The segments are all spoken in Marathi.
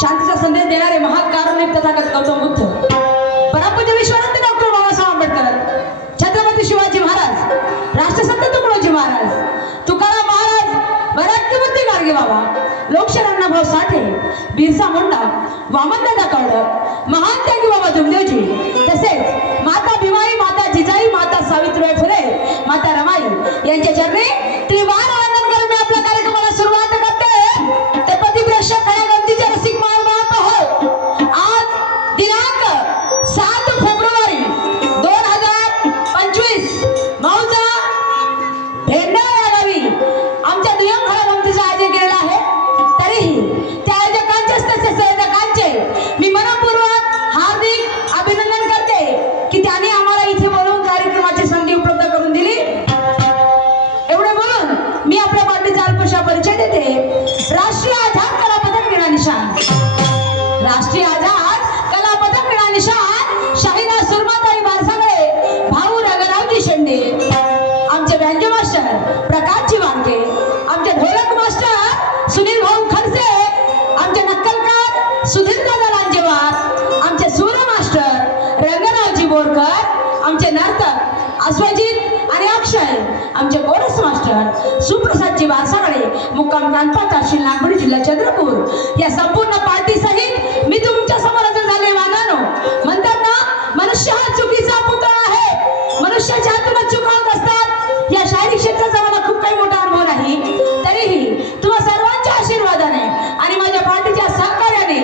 शांतीचा संदेश देणारे महाकारुणिक तथागत गौतम बुद्ध, परमपूज्य विश्वानंद डॉक्टर बाबासाहेब आंबेडकर, छत्रपती शिवाजी महाराज, राष्ट्रसंत तुकडोजी महाराज, तुकाराम महाराज, वराक्यमूर्ती गाडगे बाबा, लोकशाहीर अण्णाभाऊ साठे, बिरसा मुंडा, वामनदादा कळदर, महान त्यागी बाबा धुमदेवजी, तसेच माता भीमाई, माता जिजाई, माता सावित्रीबाई फुले, माता रमाई यांच्या चरणी त्रिवार वंदन करून मी आपल्या कार्यक्रमाला सुरुवात करते. तर प्रतिप्रेक्षक खऱ्या गमतीचे रसिक मायबाप हो, आज दिनांक 7 फेब्रुवारी 2025 मौजा भेंडा या गावी आमच्या दुय्यम खऱ्या गमतीचं आयोजन केलेलं आहे. तरीही त्या आयोजकांचे तसेच संयोजकांचे मी मनपूर्वक हार्दिक अभिनंदन करते की त्यांनी आम्हाला इथे बोलवून कार्यक्रमाची संधी उपलब्ध करून दिली. एवढे बोलून मी आपल्या पार्टीचा अल्पशा परिचय देते. राष्ट्रीय आझाद कला पदक क्रीडा निशाण, राष्ट्रीय आझाद कला पदक क्रीडा निशाण शाहिदा सुरमाताई बारसागळे, भाऊ रंगरावजी शेंडे, आमचे व्यंजन मास्टर प्रकाशजी वानके, आमचे ढोलक मास्टर सुनील भाऊ खडसे, आमचे नक्कलकार सुधीर दादा लांजेवार, आमचे सूर मास्टर रंगरावजी बोरकर, आमचे नर्तक अश्वजित आणि अक्षय, आमचे कोरस मास्टर सुप्रसादजी बारसागळे, मुक्काम कानपा तहसील नागपूर जिल्हा चंद्रपूर. या संपूर्ण पार्टी सहित मी तुमच्या समोर हजर झाले. मानानो म्हणतात ना, मनुष्य हा चुकीचा पुतळा आहे, मनुष्याच्या हातून चुका होत असतात. या शारीरिक क्षेत्राचा मला खूप काही मोठा अनुभव नाही, तरीही तुम्हा सर्वांच्या आशीर्वादाने आणि माझ्या पार्टीच्या सहकार्याने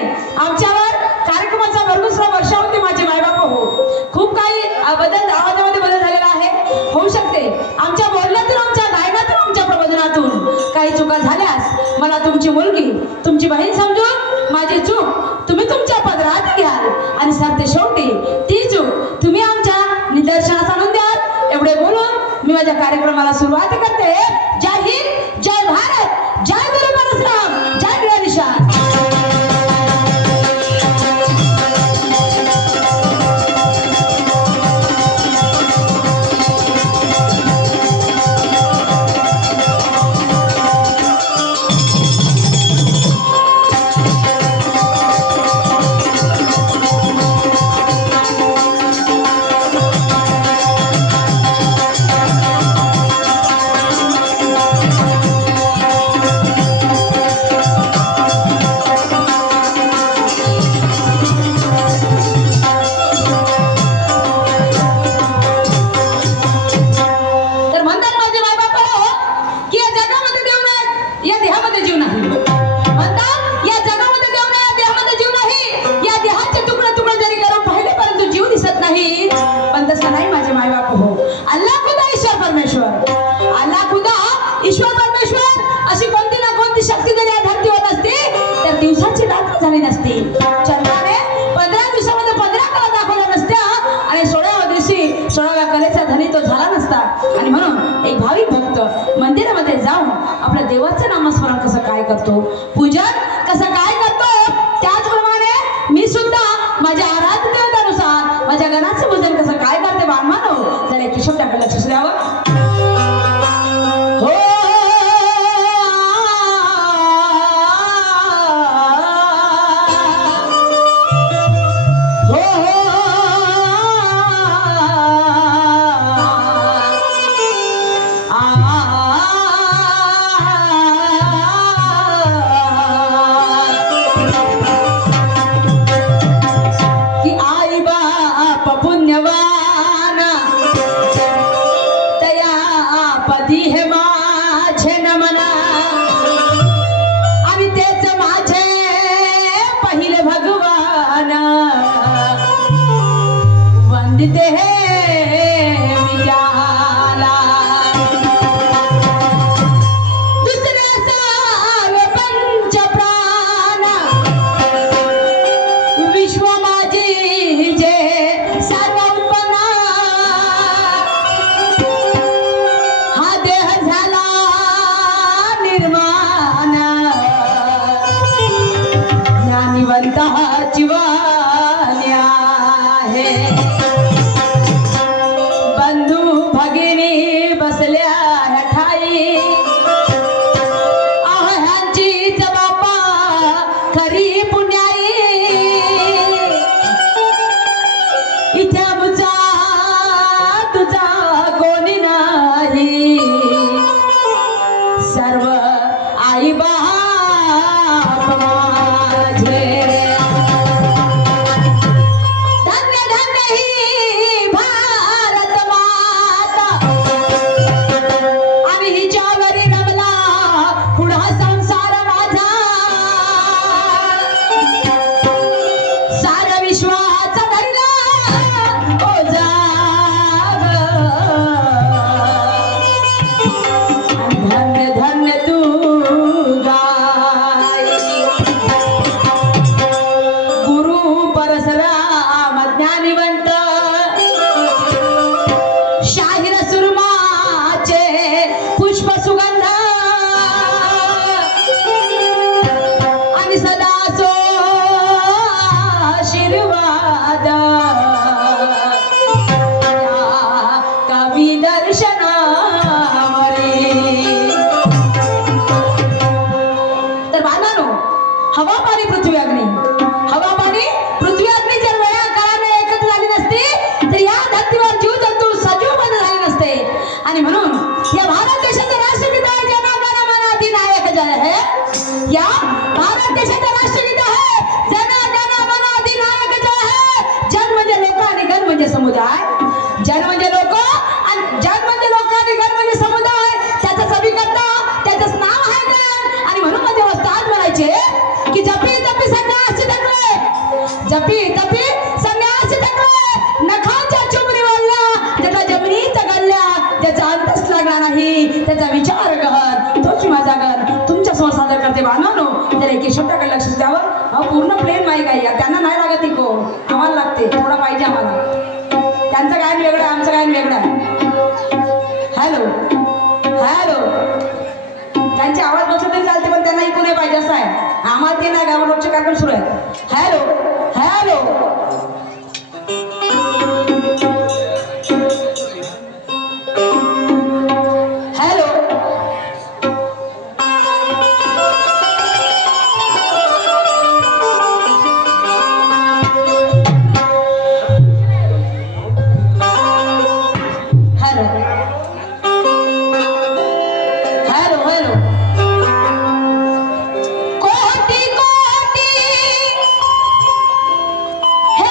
आमच्यावर कार्यक्रमाचा भरघोस वर्षा होते. माझे मायबाप हो, खूप काही बदल आवाजामध्ये बदल झालेला आहे. होऊ शकते आमच्या बोलण्यातून, आमच्या गायनातून, आमच्या प्रबोधनातून काही चुका झाल्यास मला तुमची मुलगी, तुमची बहीण समजून माझी चूक तुम्ही तुमच्या पदरात घ्याल आणि सरते शेवटी ती चूक तुम्ही आमच्या निदर्शनास आणून द्याल. एवढे बोलून मी माझ्या कार्यक्रमाला सुरुवात करते. जय हिंद, जय भारत, जय गुरु परशुराम, जय क्रीडा निशाण. चंद्राने 15 दिवसामध्ये 15 कला दाखवल्या नसत्या आणि 16व्या दिवशी 16व्या कलेचा धनी तो झाला नसता. आणि म्हणून एक भाविक भक्त मंदिरामध्ये जाऊन आपल्या देवाचं नामस्मरण कसं काय करतो, पूजन कसं काय करतो, त्याचप्रमाणे मी सुद्धा माझ्या आराध्य देवतानुसार माझ्या गणाचं पूजन कसं काय करते. बाळमानो जरा एक शब्द आपल्याला लक्ष द्यावं. खरी पुण्या विश्वाचा धरला ओझा धन्य धन्य तू गाय गुरु परशुराम ज्ञानिवंत शाहीर सुरमाचे पुष्प सुगंध आणि सदा सो आशीर्वाद कवी दर्शनावरी तर बांधानो हवा पाणी पृथ्वी अग्नी हवा पाणी पृथ्वी अग्नी जर वेळा काळाने एकत्र झाली नसती तर या धरतीवर जीव जंतू सजीव बंद झाले नसते आणि म्हणून या भारत देशाचे राष्ट्रगीत आहे जन गण मन अधिनायक जय हे या भारत देशाचे राष्ट्रगीत आहे जन गण मन अधिनायक जय हे जन म्हणजे लोक आणि गण म्हणजे समुदाय जन म्हणजे लोक आणि जन म्हणजे लोक आणि गण म्हणजे समुदाय त्याचा सभीकर्ता त्याचंच नाव आहे गण आणि म्हणून मध्ये वस्ताद म्हणायचे की जपी तपी संन्यासी थकले जपी तपी संन्यासी थकले नखाच्या चुमरीवरला त्याचा जमिनीत गल्ल्या त्याचा अंतच लागणार नाही त्याचा विचार गहन तोच माझा गण तुमच्या समोर सादर करते बांधवानो तर एक शब्दाकडे लक्ष द्यावं पूर्ण प्लेन माईक आहे त्यांना नाही लागत इको आम्हाला लागते थोडा पाहिजे आम्हाला त्यांचं गायन वेगळं आहे आमचं गायन वेगळं आहे हॅलो हॅलो त्यांची आवाज बसला तरी चालते पण त्यांना इकू नाही पाहिजे असं आहे आम्हाला ते नाही गावात रोजचे कार्यक्रम सुरू आहेत hello hello hello hello hello hello कोटी कोटी हे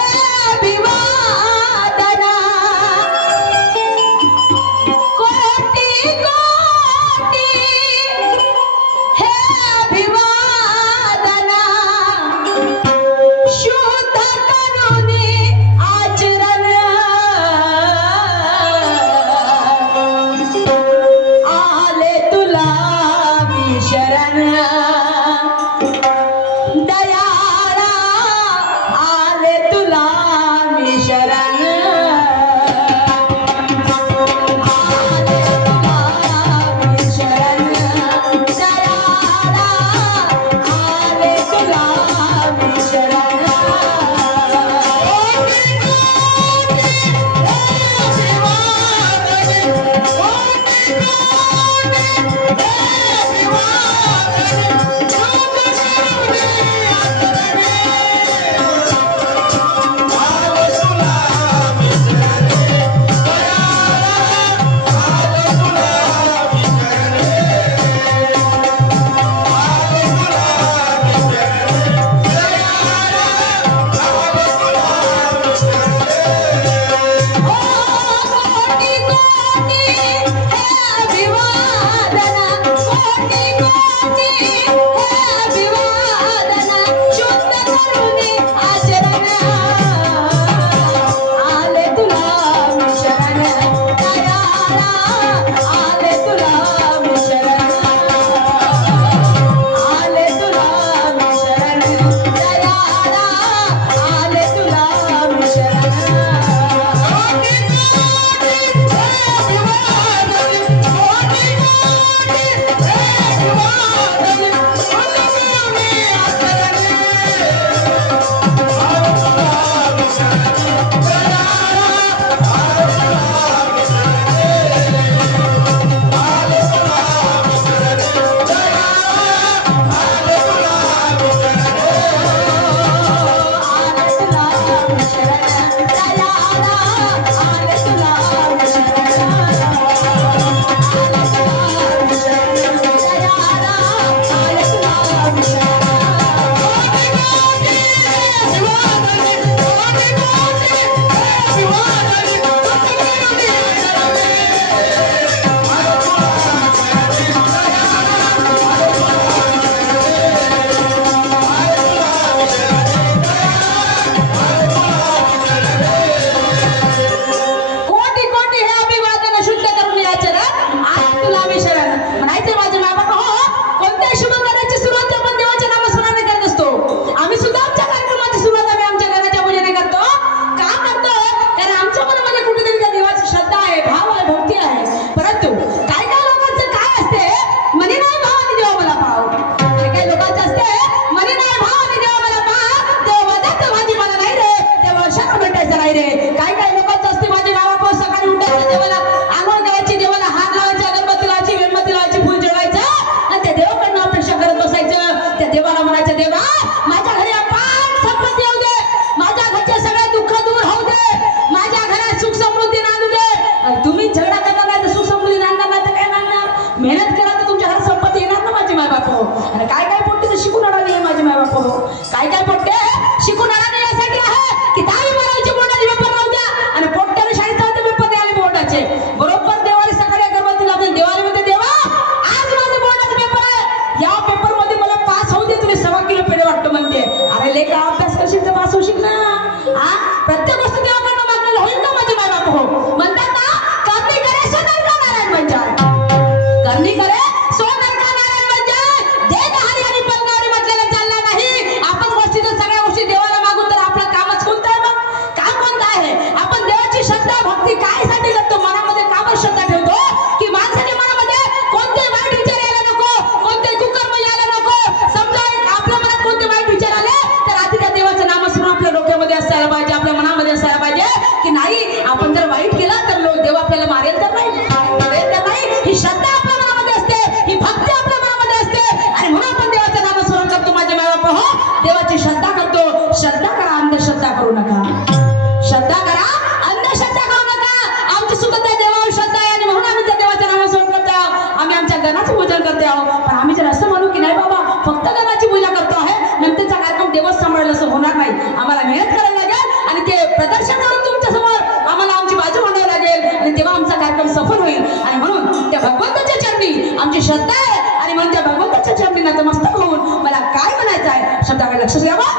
नाही, आम्हाला मेहनत करावी लागेल आणि ते प्रदर्शन करून तुमच्या समोर आम्हाला आमची बाजू मांडावी लागेल आणि तेव्हा आमचा कार्यक्रम सफल होईल. आणि म्हणून त्या भगवंताच्या चरणी आमची श्रद्धा आहे आणि म्हणून त्या भगवंताच्या चरणी नतमस्तक होऊन मला काय म्हणायचं आहे शब्दाकडे लक्ष द्यावा.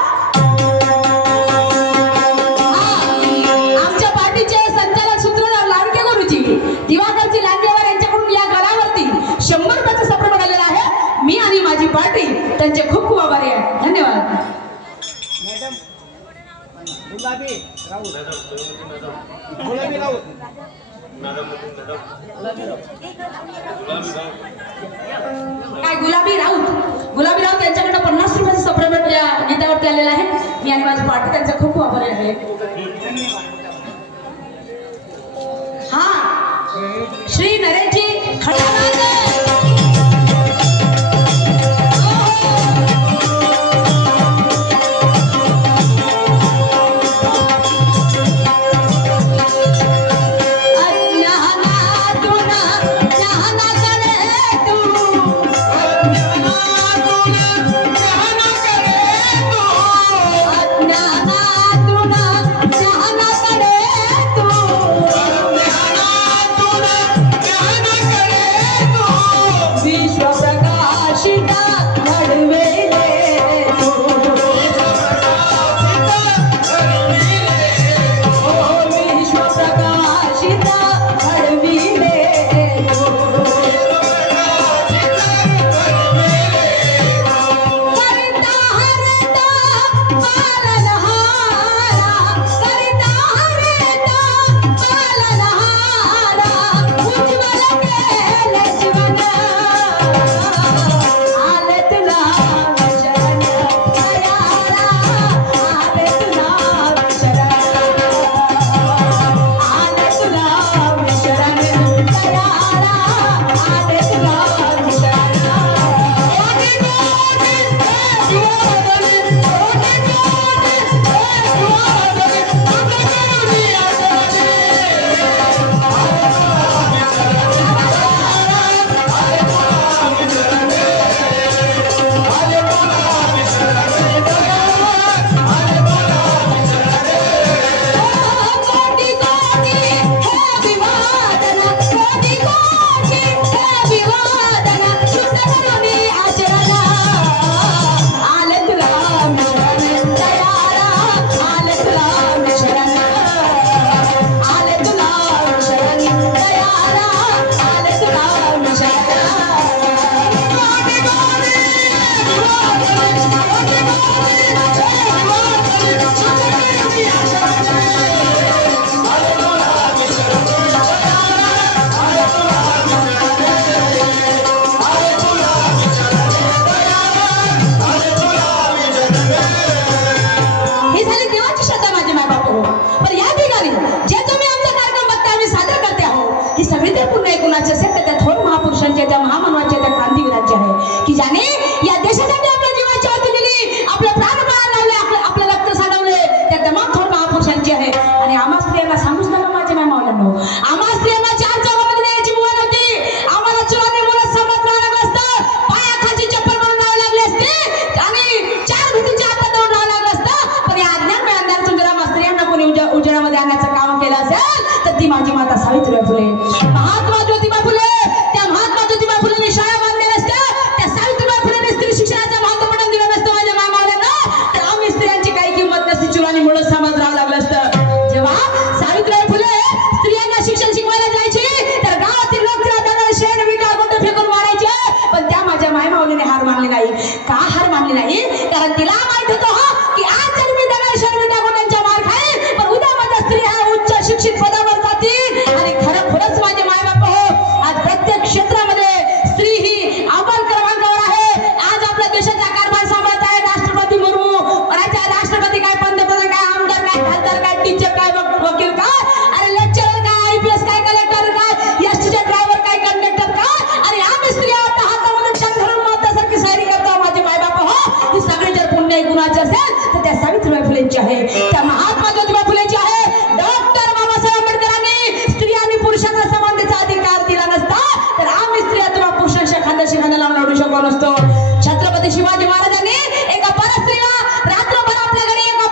आमच्या पार्टीचे संचालक सूत्रधार लाडके गुरुजी दिवाकरजी लांडेवार यांच्याकडून या गडावरती 100 रुपयाचा सप्र आलेला आहे. मी आणि माझी पार्टी त्यांचे खूप खूप आभारी आहे. धन्यवाद. मॅडम गुलाबी राऊत गुलाबी राऊत काय गुलाबी राऊत यांच्याकडे 50 रुपयाचा सप्र या गीतावरती आलेला आहे. मी आणि माझी पार्टी त्यांचे खूप खूप आभारी आहे. हा श्री नरेशजी खंडानाथ छत्रपती शिवाजी महाराजांनी एका परस्त्रीला रात्रभर आपल्या घरी एका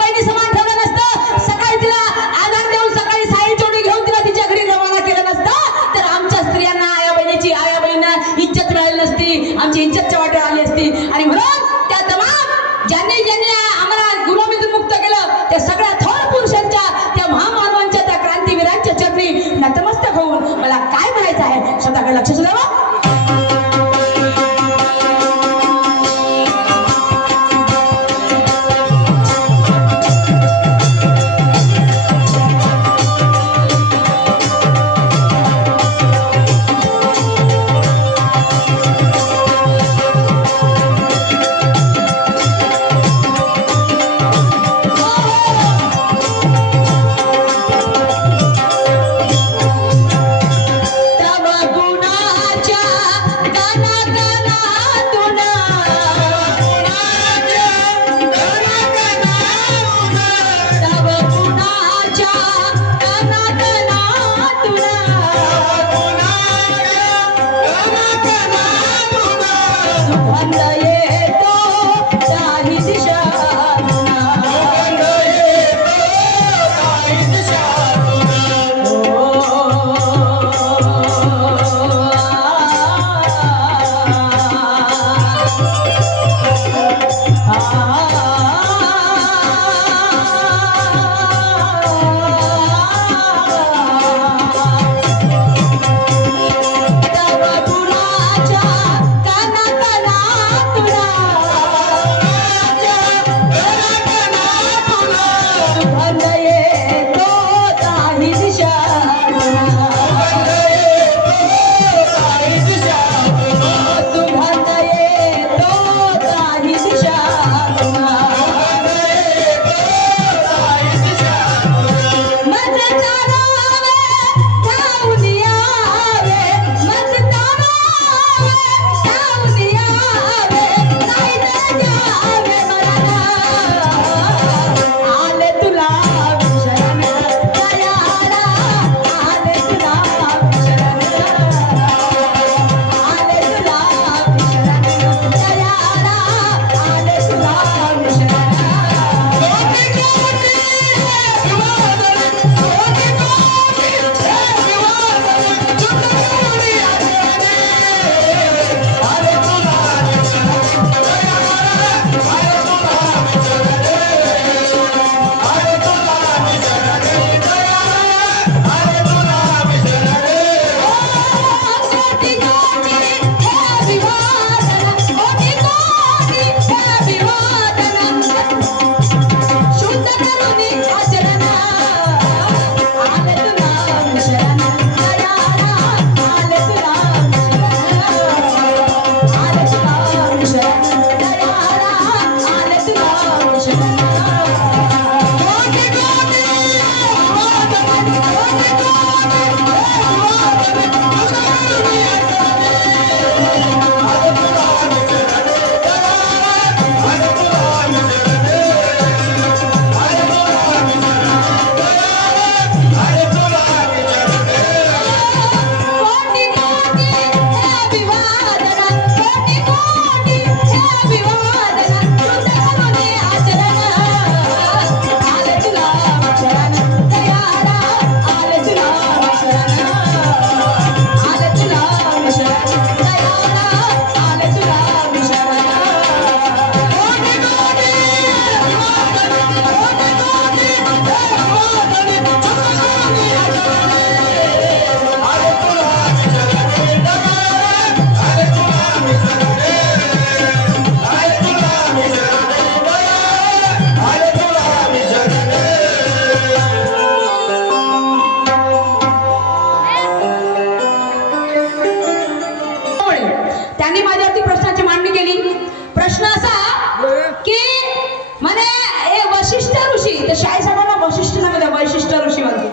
तर शाहीसाहेबांना वशिष्ठ नावाचं वैशिष्ट ऋषी म्हणते.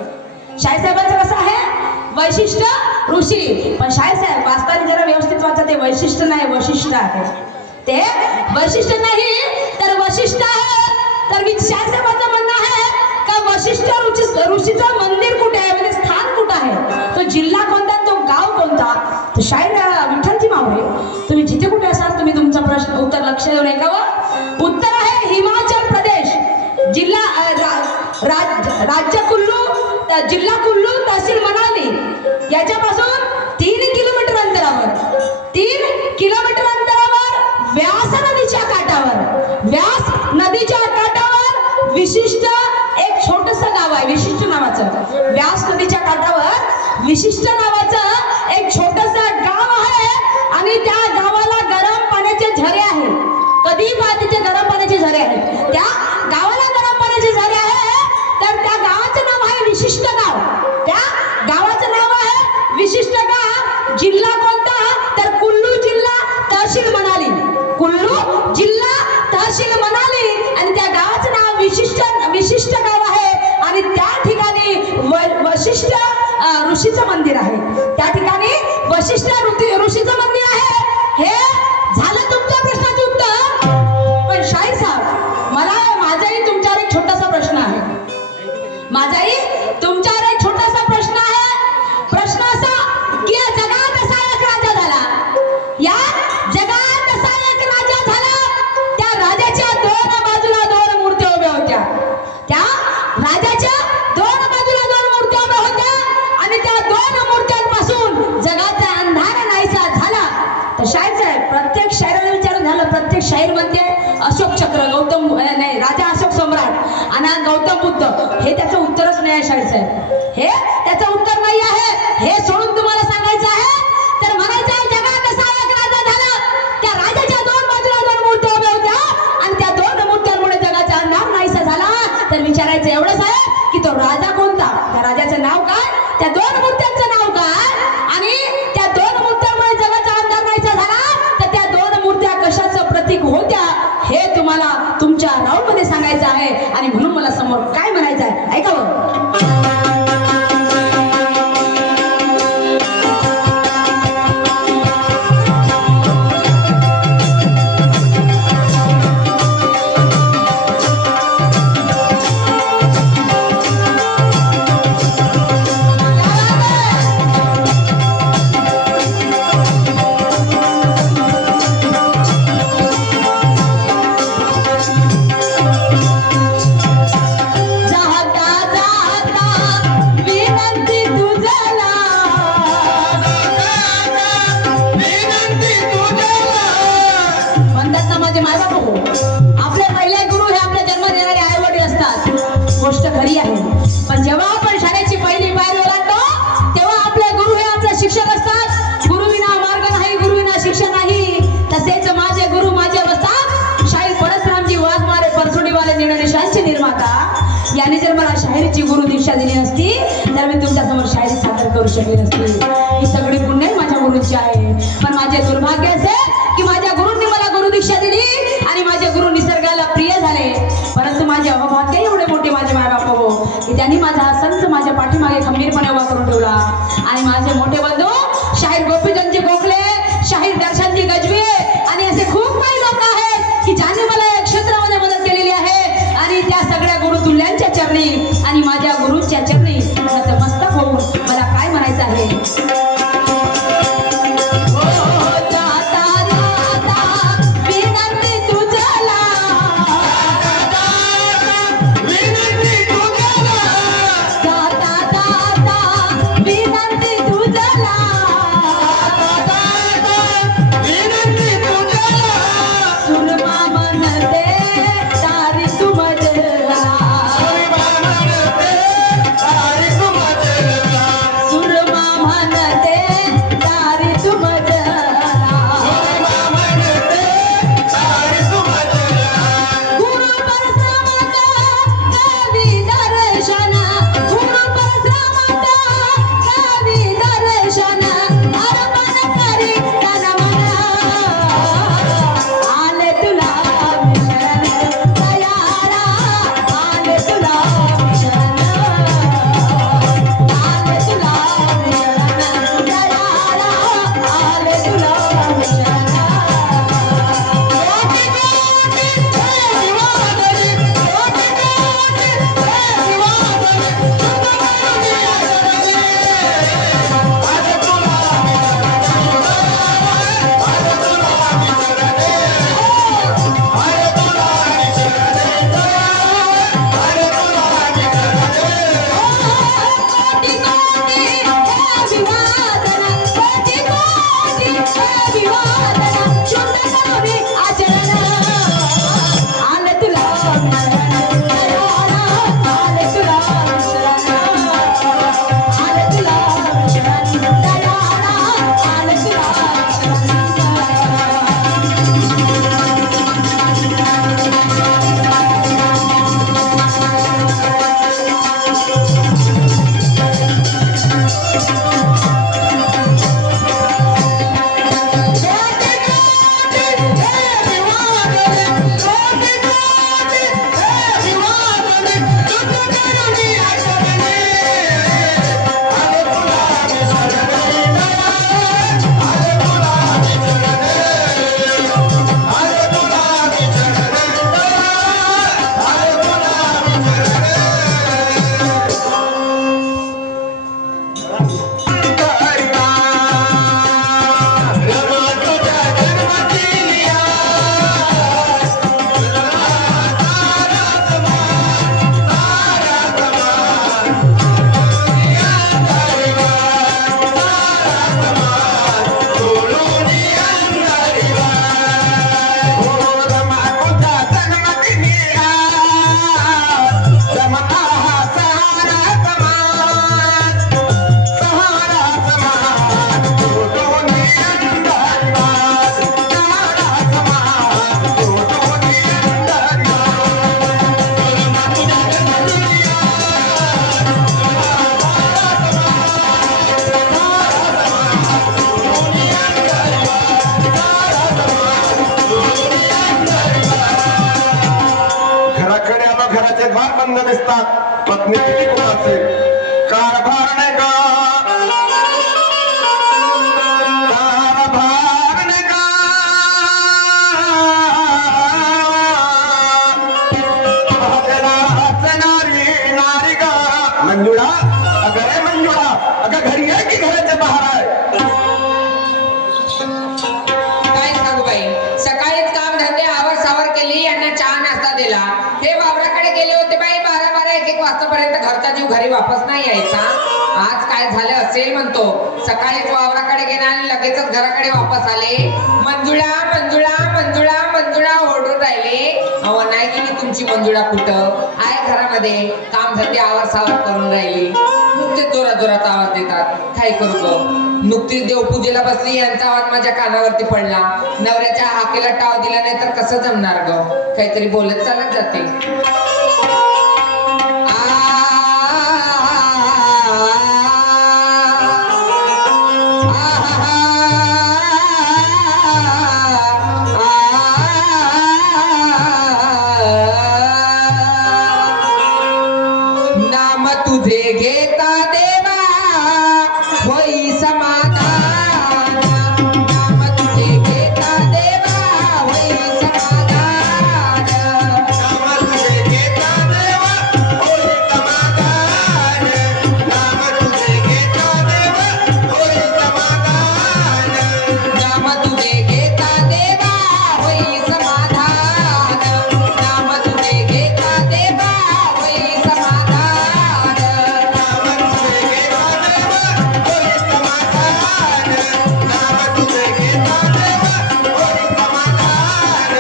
शाहीसाहेबांचं कसं आहे वैशिष्ट ऋषी, पण शाहीसाहेब वाचताना जरा व्यवस्थित वाचा, ते वैशिष्ट नाही वशिष्ठ आहे. ते वैशिष्ट नाही तर वशिष्ठ आहे. तर शाहीसाहेबांचं म्हणणं आहे का वशिष्ठ ऋषीचं मंदिर कुठे आहे, म्हणजे स्थान कुठं आहे, तो जिल्हा कोणता, तो गाव कोणता. तर शाहीर विठ्ठलजी मावळे, तुम्ही जिथे कुठे असाल तुम्ही तुमचा प्रश्न उत्तर लक्ष देऊन ऐकावं. उत्तर आहे हिमाचल प्रदेश, जिल्हा राज्य कुल्लू, जिल्हा कुल्लू, तहसील मनाली. याच्यापासून 3 किलोमीटर अंतरावर, 3 किलोमीटर अंतरावर व्यास नदीच्या काठावर, व्यास नदीच्या काठावर विशिष्ट एक छोटंसं गाव आहे, विशिष्ट नावाचं. व्यास नदीच्या काठावर विशिष्ट नावाचं एक छोटंसं गाव आहे आणि त्या गावाला गरम पाण्याचे झरे आहेत. कधी तिथे गरम पाण्याचे झरे आहेत, त्या गावाला गरम पाण्याचे झरे आहे. तर त्या गावाचं नाव आहे विशिष्ट गाव. त्या गावाचं नाव आहे विशिष्ट गाव. जिल्हा कोणता, तर कुल्लू जिल्हा, तहसील मनाली. कुल्लू जिल्हा, तहसील मनाली. आणि त्या गावाचं नाव विशिष्ट गाव आहे. आणि त्या ठिकाणी वशिष्ठ ऋषीचं मंदिर आहे. त्या ठिकाणी वशिष्ठ ऋषीचं मंदिर आहे. हे झालं तुमच्या प्रश्नाचं उत्तर. पण शाहीर साहेब, माझाही तुमच्यावर एक छोटासा प्रश्न आहे. माझाही तुमच्यावर एक छोटासा प्रश्न आहे. प्रश्न असा की या जगात असा एक राजा झाला, या जगात असा एक राजा झाला. त्या राजाच्या 2 बाजूला 2 मूर्त्या उभ्या होत्या. त्या राजाच्या 2 बाजूला 2 मूर्त्या उभ्या होत्या आणि त्या 2 मूर्त्यांपासून जगाचा अंधार नाहीसा झाला. तर शाहीर साहेब, प्रत्येक शायराला विचारून झालं, प्रत्येक शाहीर म्हणते अशोक चक्र, गौतम नाही, राजा अशोक सम्राट आणि गौतम बुद्ध. हे त्याचं उत्तरच नाही आहे शाहीर साहेब, हे त्याचं उत्तर नाही आहे. हे सोडून तुम्हाला सांगायचं आहे तर म्हणायचं आहे जगात असा एक राजा झाला. त्या राजाच्या 2 बाजूला 2 मूर्त्या उभ्या होत्या आणि त्या 2 मूर्त्यांमुळे जगाचा अंधार नाहीसा झाला. तर विचारायचं एवढंच आहे की तो राजा कोणता, त्या राजाचं नाव काय, त्या 2 मूर्त्यांचं नाव काय, आणि त्या 2 मूर्त्यांमुळे जगाचा अंधार नाहीसा झाला. तर त्या 2 मूर्त्या कशाचं प्रतीक होत्या हे तुम्हाला तुमच्या राऊंडमध्ये सांगायचं आहे. आणि म्हणून मला समोर काय म्हणायचं आहे ऐकावं. खरी आहे. पण जेव्हा आपण शाळेची पहिली पायरी ओलांडतो तेव्हा आपले गुरु हे आपले शिक्षक असतात. गुरुविना मार्ग नाही, गुरुविना शिक्षण नाही. तसेच माझे गुरु माझे असतात शाहीर परसरामजी वाघमारे परसोडीवाले निर्णयशांचे निर्माता यांनी जर मला शाहिरीची गुरु दीक्षा दिली नसती तर मी तुमच्या समोर शायरी सादर करू शकली नसती. ही सगळी पुण्य माझ्या गुरुची आहे. पण माझे दुर्भाग्य असे की माझ्या गुरूंनी मला गुरु दीक्षा दिली आणि माझे गुरु निसर्गाला प्रिय झाले. परंतु माझे अवभाग्य एवढे मोठे माझे मायबाप हो की त्यांनी माझा संत माझ्या पाठीमागे खंबीरपणे उभा करून ठेवला. आणि माझे मोठे बंधू शाहीर गोपीचंदजी गोखले, शाहीर दर्शनजी गजबी आणि असे खूप काही लोक आहेत की ज्यांनी मला या क्षेत्रामध्ये मदत केलेली आहे. आणि त्या सगळ्या गुरुतुल्यांच्या चरणी आणि माझ्या गुरूंच्या चरणी नतमस्तक होऊन मला काय म्हणायचं आहे. पत्नी किती कोणाचे कारभार नाही का कारभार नाही का नारी नारी का मंजुळा अगं रे मंजुळा अगं घरी आहे की घराच्या बाहेर आहे काय सांगू बाई सकाळीच काम धंदे आवर सावर केली यांना चहा नाश्ता दिला हे वावराकडे गेले होते बाई 12-1 वाजतापर्यंत घरचा जीव घरी वापस नाही यायचा आज काय झालं असेल म्हणतो सकाळीच वावराकडे गेला आणि लगेचच घराकडे वापस आले मंजुळा मंजुळा मंजुळा मंजुळा ओरडून राहिले अहो नाही गेली तुमची मंजुळा कुठं आहे घरामध्ये काम धंदे आवर सावर करून राहिली नुकतेच जोरात जोरात आवाज देतात काय करू ग नुकतीच देवपूजेला बसली यांचा आवाज माझ्या कानावरती पडला नवऱ्याच्या हाकेला टाव दिला नाही तर कसं जमणार ग काहीतरी बोलत चालत जाते नाम तुझे घेता देवा होई समाधान नाम तुझे घेता देवा होई समाधान नाम तुझे घेता देवा होई समाधान नाम तुझे घेता देवा होई समाधान नाम तुझे घेता देवा होई समाधान नाम तुझे घेता देवा होई समाधान नाम तुझे घेता देवा होई समाधान नाम तुझे घेता देवा होई समाधान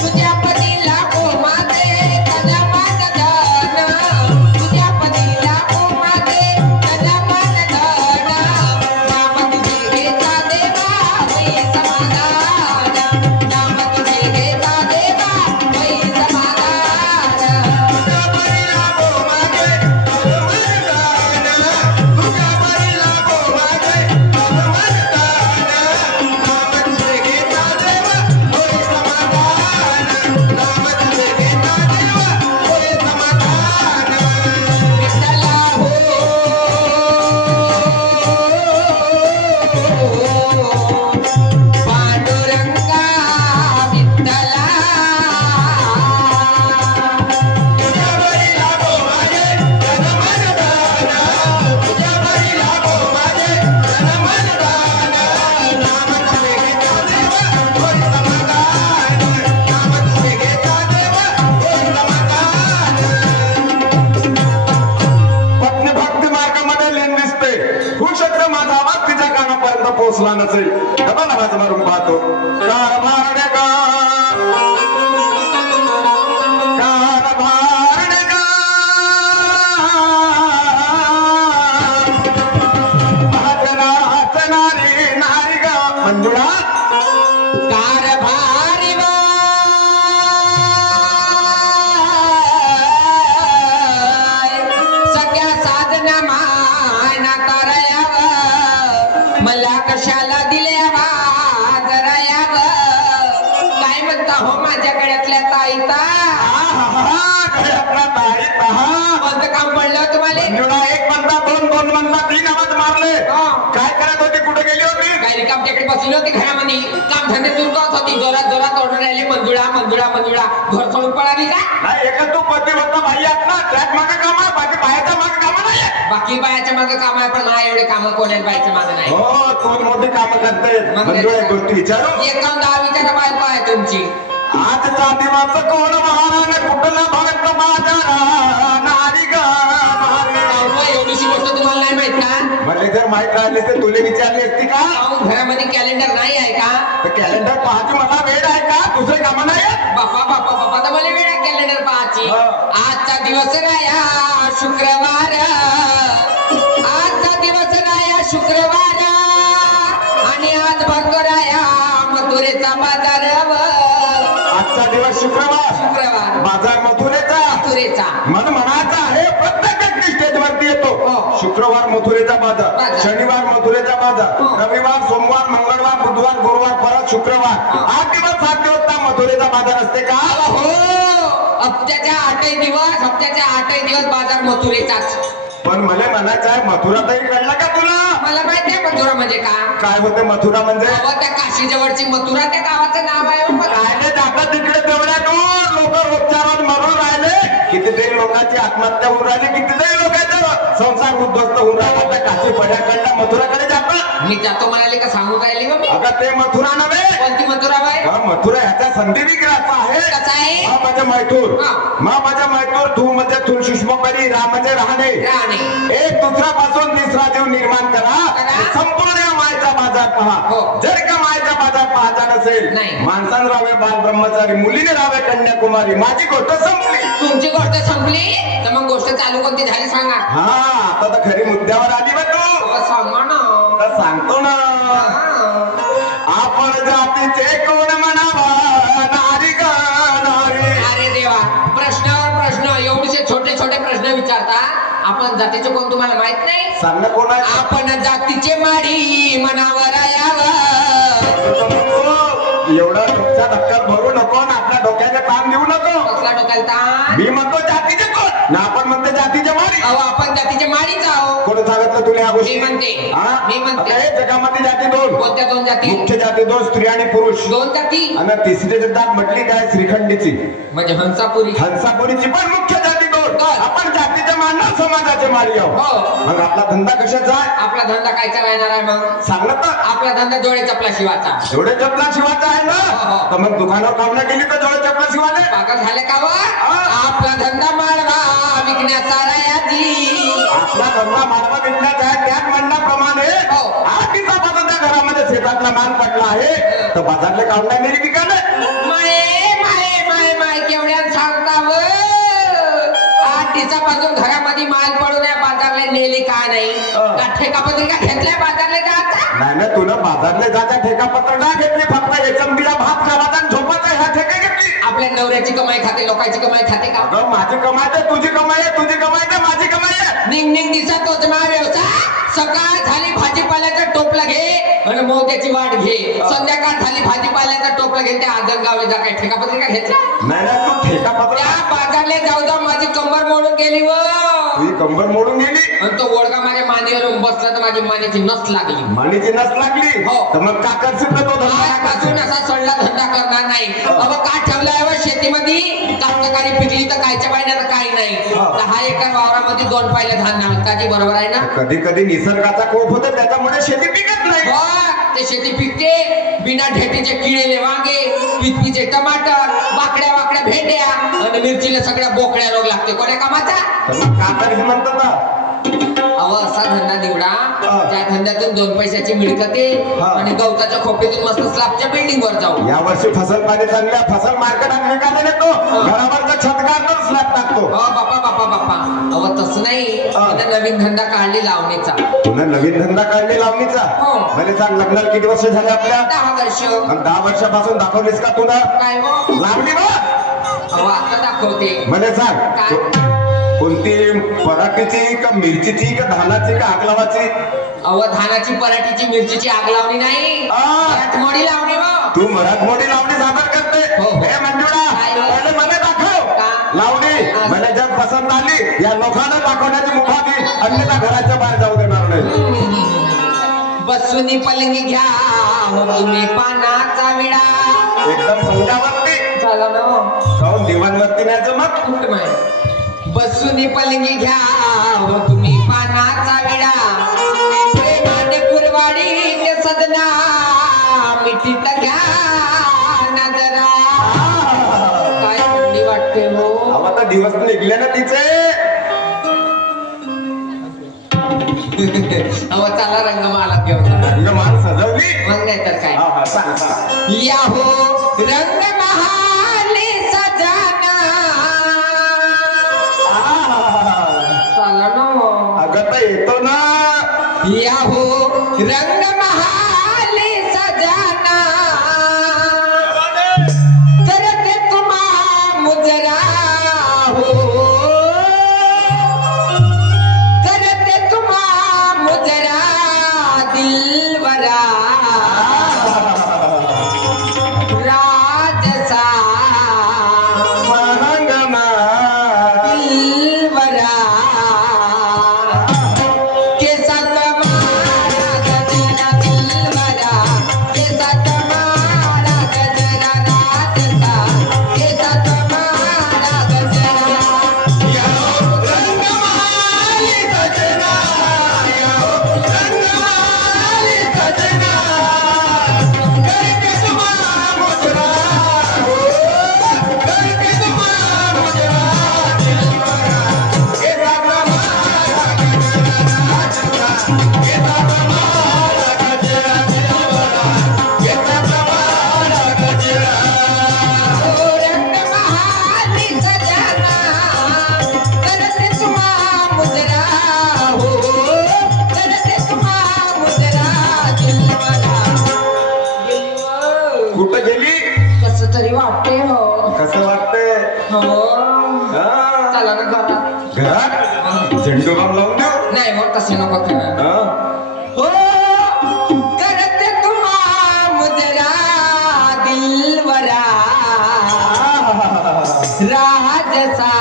तुझ्या पतीला गोमाते तजा मान धन तुझ्या पतीला गोमाते तजा मान धन नाम तुझे घेता देवा होई समाधान नाम तुझे घेता देवा होई समाधान तुझ्या बरीला गोमागे मरदान तुझ्या बरीला गोमागे मरदान नाम तुझे घेता देवा होई समाधान नाम तुझे घेता देवा होई समाधान विठ्ठला हो पांडुरंगा विठ्ठला तुझ्या बरीला गोमागे मरदान तुझ्या बरीला गोमागे मरदान नाम तुझे घेता देवा होई समाधान नाम तुझे घेता देवा होई समाधान पत्नी भक्ती मार्गामध्ये लेन दिसते कुशत्र माझा आवाज तिच्या कानापर्यंत पोहोचला नसेल डबल आवाज मारून पाहतो कारभारणे का कारभारणे का नारी नारी का मंजुळा कारभारी सगळ्या साधना माना तारयाव मला कशाला दिल्या बसली होती घरामध्ये काम धंदे तुरकत होती जोरात जोरात ओरडून राहिले मंजुळा मंजुळा मंजुळा घर सोडून पळाली का नाही एका तू पतिवत्ता बाई आहेत ना त्यात मागे काम आहे बाकी बायाच्या मागे काम नाही बाकी बायाच्या मागे काम आहे पण माझ्या एवढे काम कोणाच बाईच्या मागे नाही हो तू मोठी काम करते म्हणजे एक गोष्ट विचारू एकावन्न 10 विचारा बायको आहे तुमची आजचा दिवस कोण महाराण कुठला भक्त बाजार नारी ग एवढीशी गोष्ट तुम्हाला नाही माहित का म्हणजे जर माहित राहिले तर तुला विचारली असती का घरामध्ये कॅलेंडर नाही आहे का तर कॅलेंडर पाहायची मला वेळ आहे का दुसरे काम नाही बापा बापा बापा तर मला वेळ कॅलेंडर पाहायची आजचा दिवस राया शुक्रवार आजचा दिवस राया शुक्रवार आणि आज भरतो राया मथुरेचा बाजार आजचा दिवस शुक्रवार बाजार मथुरेचा मन म्हणायचा आहे प्रत्येक व्यक्ती स्टेजवरती येतो शुक्रवार मथुरेचा बाजार शनिवार मथुरेचा बाजार रविवार सोमवार मंगळवार बुधवार गुरुवार परत शुक्रवार 8 दिवस 7 दिवस मथुरेचा बाजार असते का हो हप्त्याच्या 8 दिवस बाजार मथुरेचाच पण मला म्हणायचं आहे मथुरा तरी कळला का तुला मला माहिती आहे मथुरा म्हणजे काय होते मथुरा म्हणजे त्या काशी जवळची मथुरा त्या गावाचं नाव आहे राहिले जातात तिकडे तेवढ्या दूर लोक रोजच्यावर मरून राहिले कितीतरी लोकांची आत्महत्या होऊन राहिली कितीतरी लोकांचा संसार उद्ध्वस्त होऊन राहिला त्या काशी पड्याकडल्या मथुराकडे जातात मी जातो म्हणाले का सांगून राहिली मग अगं ते मथुरा नव्हे कोणती मथुरा बाय मथुरा ह्याचा संधी विग्रहाचा आहे कसा आहे माझ्या मैथूर तू म्हणजे तुल सुषमपरी राम म्हणजे राहणे एक दुसऱ्यापासून तिसरा जीव निर्माण करा संपूर्ण मायचा बाजार पहा जर का मायचा बाजार पाहायचा नसेल माणसानं राहावे बाल ब्रह्मचारी मुलीने राहावे कन्याकुमारी माझी गोष्ट संपली तुमची गोष्ट संपली तर मग गोष्ट चालू कोणती झाली सांगा हा आता तर खरी मुद्द्यावर आली बा तू सांगा ना तर सांगतो ना आपण जातीचे कोण म्हणावा नारी ग नारी अरे देवा प्रश्नावर प्रश्न एवढेसे छोटे छोटे प्रश्न विचारता आपण जातीचे कोण तुम्हाला माहित नाही सांग कोण आहे आपण जातीचे माडी मनावर यावं एवढा डोक्या धक्का भरू नको ना आपल्या डोक्याचे काम देऊ नको कसला डोक्याला ताण मी म्हणतो जातीचे कोण ना आपण म्हणतो जातीचे माडी अहो आपण जातीचे माडीच आहो कोण सांगितलं तुला या गोष्टी मी म्हणते जगामध्ये जाती दोन कोणत्या दोन जाती मुख्य जाती दोन स्त्री आणि पुरुष दोन जाती आणि तिसरी जात म्हटली काय श्रीखंडीची म्हणजे हंसापुरीची पण मुख्य जाती दोन आपण जातीचे मानणार समाजाचे माडी आहोत मग आपला धंदा कशाचा आहे आपला धंदा कायचा राहणार आहे मग सांगलं तर आपला धंदा जोडे चपला शिवाचा जोडे चपला शिवाचा आहे ना तर मग दुकानावर कामना केली तर जोडे चपला शिवाले पागल झाले का आपला धंदा माळवा विकण्याचा रायाची आपला धंदा माळवा विकण्याचा आहे त्याच म्हणण्याप्रमाणे आठीचा बाजार त्या घरामध्ये शेतातला मान पडला आहे तर बाजारले कामना नेली विकाले माय केवढ्या सांगता व पासून घरामध्ये माल पडून बाजारला नेली का नाही ठेका पत्रिका घेतलाय बाजारला जायचा नाही ना तुला बाजारला जायचा ठेका पत्र ना घेतली फक्त एचमडीला भात खावाचा आणि झोपाचा ह्या ठेका घेतली आपल्या नवऱ्याची कमाई खाते लोकांची कमाई खाते का माझी कमाई आहे तुझी कमाई आहे तुझी कमाई आहे माझी कमाई आहे निंग दिसत तोच मा व्यवसाय सकाळ झाली भाजीपाल्याचं टोपला घे आणि मोत्याची वाट घे संध्याकाळ झाली भाजीपाल्याचं टोपला घे त्या आजरगावला जा काय ठेका पत्रिका घेतला नाही तू ठेका पत्र त्या बाजारला जाऊ माझी कंबर मोडून गेली व तुझी कंबर मोडून गेली आणि तो ओळखा माझ्या मानेवर बसला तर माझी मानेची नस लागली मानेची नस लागली हो तर मग का करशील तो आजपासून असा सडला धंदा करणार नाही अब का ठेवलाय शेतीमध्ये कास्तकारी पिकली तर कायच्या पाहिजे तर काही नाही 10 एकर वावरामध्ये 2 पायले धान नामताची बरोबर आहे ना कधी कधी निसर्गाचा कोप होतो त्याच्यामुळे शेती पिकत नाही ते शेती पिकते बिना ढेटीचे किडेले वांगे पिचपिचे टमाटर वाकड्या भेंड्या आणि मिरचीला सगळ्या बोकड्या रोग लागते कोण्या कामाचा का तरी म्हणतात अहो असा धंदा निवडा त्या धंद्यातून 2 पैशाची मिळकत आणि गवताच्या खोपीतून मस्त स्लॅबच्या बिल्डिंग वर जाऊ या वर्षी फसल पाणी चांगल्या फसल मार्केटात विकायला नेतो घरावरचा छत काढतो स्लॅब टाकतो बाप्पा अहो तसं नाही नवीन धंदा काढली लावणीचा पुन्हा नवीन धंदा काढली लावणीचा म्हणजे सांग लग्नाला किती वर्ष झाले आपल्या 10 वर्ष 10 वर्षापासून दाखवलीस का तुला काय लावणी बा अहो आता दाखवते म्हणजे सांग कोणती पराठीची का मिरचीची का धानाची का आगलावाची अहो धानाची पराठीची मिरचीची आग लावणी नाही मराठमोडी लावणी तू मराठमोडी लावणी सादर करते हे मंजुळा पहिले मला दाखव लावणी मला जर पसंत आली या लोकांना दाखवण्याची मुभा दी अन्यथा घराच्या बाहेर जाऊ देणार नाही बस बसून पलंगी घ्या हो तुम्ही पानाचा विडा. एकदम पंगावरती चला ना जाऊन दिवाणवरती नाही जमत. कुठं माय बसून पलंगी घ्या हो तुम्ही पानाचा विडा. प्रेमाने कुरवाडी ते सदना मिठीत घ्या ना जरा. काय थंडी वाटते हो. आता दिवस निघले ना तिचे. अहो चला रंगमाला घेऊन रंगमाल सजवली मग नाही तर काय. हा सांग सांग. या हो रंगमहाली सजना. चला ना अगं तर येतो ना. या हो रंगमहाली सजना. करते तुम्हा मुजरा हो. करते तुम्हा मुजरा दिलवरा. राजसा महांगमा दिलवरा. केसा कमारा गजरा दिलवरा. केसा कमारा गजरा राजसा. केसा कमारा गजरा. रंगमाली सजना रंगमाली सजना करके तुम्हारा मुजरा हो. करके तुम्हारा मुजरा दिलवरा. के तुम्हारा गजरा के तुम्हारा गजरा दिलवरा. के तुम्हारा गजरा. ओ रंगमहाली सजना. करते तुम्हा मुजरा हो. करते तुम्हा मुजरा दिलवरा. कुठं गेली. कसं तरी वाटते हो. कसं वाटतंय. हो हा. चला ना घरात. घरात झेंडू बाम लावून देऊ. नाही हो तसं नको करा. हा. हो करते तुम्हा मुजरा दिलवरा. राजसा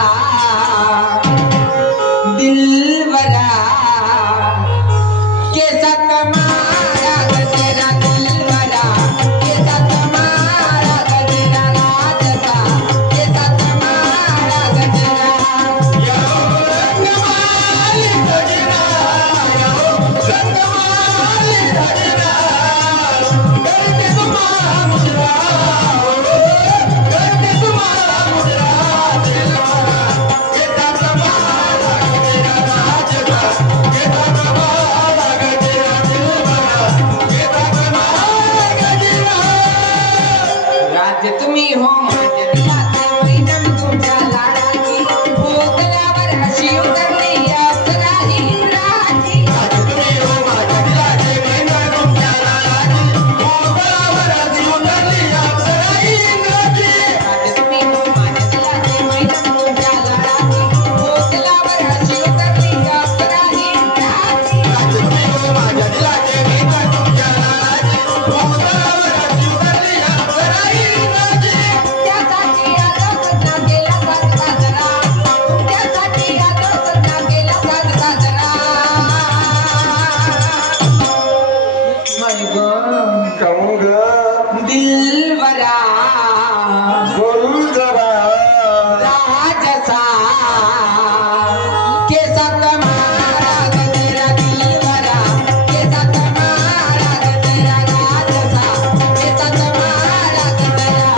दिलवरा. केसा कमारा गजरा दिलवरा. केसा कमारा गजरा राजसा. केसा कमारा गजरा. रंगमाली सजना रंगमाली सजना करके तुम्हारा मुजरा हो. करके तुम्हारा मुजरा दिलवरा. के तुम्हारा गजरा राजसा. के तुम्हारा गजरा दिलवरा. के तुम्हारा गजरा. राज्य तुम्ही हो माझ्या दिलाचे मैदान तुमच्या लाडाची. भोगल्यावर अशी उतरली अप्सरा इंद्राची. तुम्ही हो माझ्या दिलाचे मैदान तुमच्या लाडाची. भोगल्यावर अशी उतरली अप्सरा इंद्राची. राज्य तुम्ही हो माझ्या दिलाचे मैदान तुमच्या लाडाची. भोगल्यावर अशी उतरली अप्सरा इंद्राची. तुम्ही हो माझ्या दिलाचे मैदान तुमच्या लाडाची. भोगल्यावर अशी उतरली अप्सरा इंद्राची. त्यासाठी आता सध्या गेला साज साजरा. त्यासाठी आता सध्या गेला साज साजरा. हाय गं काहून ग दिलवरा. बोलू जरा. राजसा. केसा कमारा गजरा दिलवरा. केसा कमारा गजरा राजसा. केसा कमारा गजरा.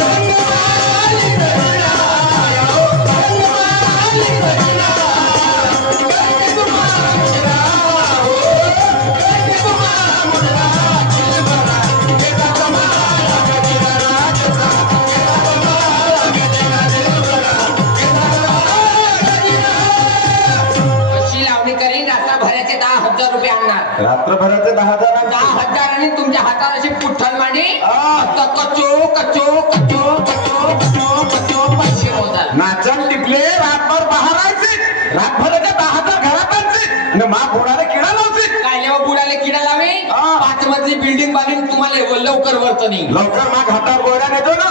रंगमाली सजना रंगमाली सजना करके तुम्हारा मुजरा हो. करके तुम्हारा मुजरा दिलवरा. के तुम्हारा गजरा राजसा. के तुम्हारा गजरा दिलवरा. के तुम्हारा गजरा. अशी लावणी करीन रात्रभराचे 10,000 रुपये आणणार. रात्रभराचे 10,000 10,000 आणि तुमच्या हातावर अशी पुठ्ठल मांडी. आ. कचो कचो कचो कचो कचो कचो पैसे मोजाल. नाचन टिपले रातभर बहारायचे. रातभराच्या 10,000 घरातांचे आणि मा बुडाला किडा लावचे. काय लेवा बुडाले किडा लावे. आ. 5 मजली बिल्डिंग बांधून तुम्हाला लवकर वरत नाही. लवकर मा घाटावर गोळ्या नेतो ना.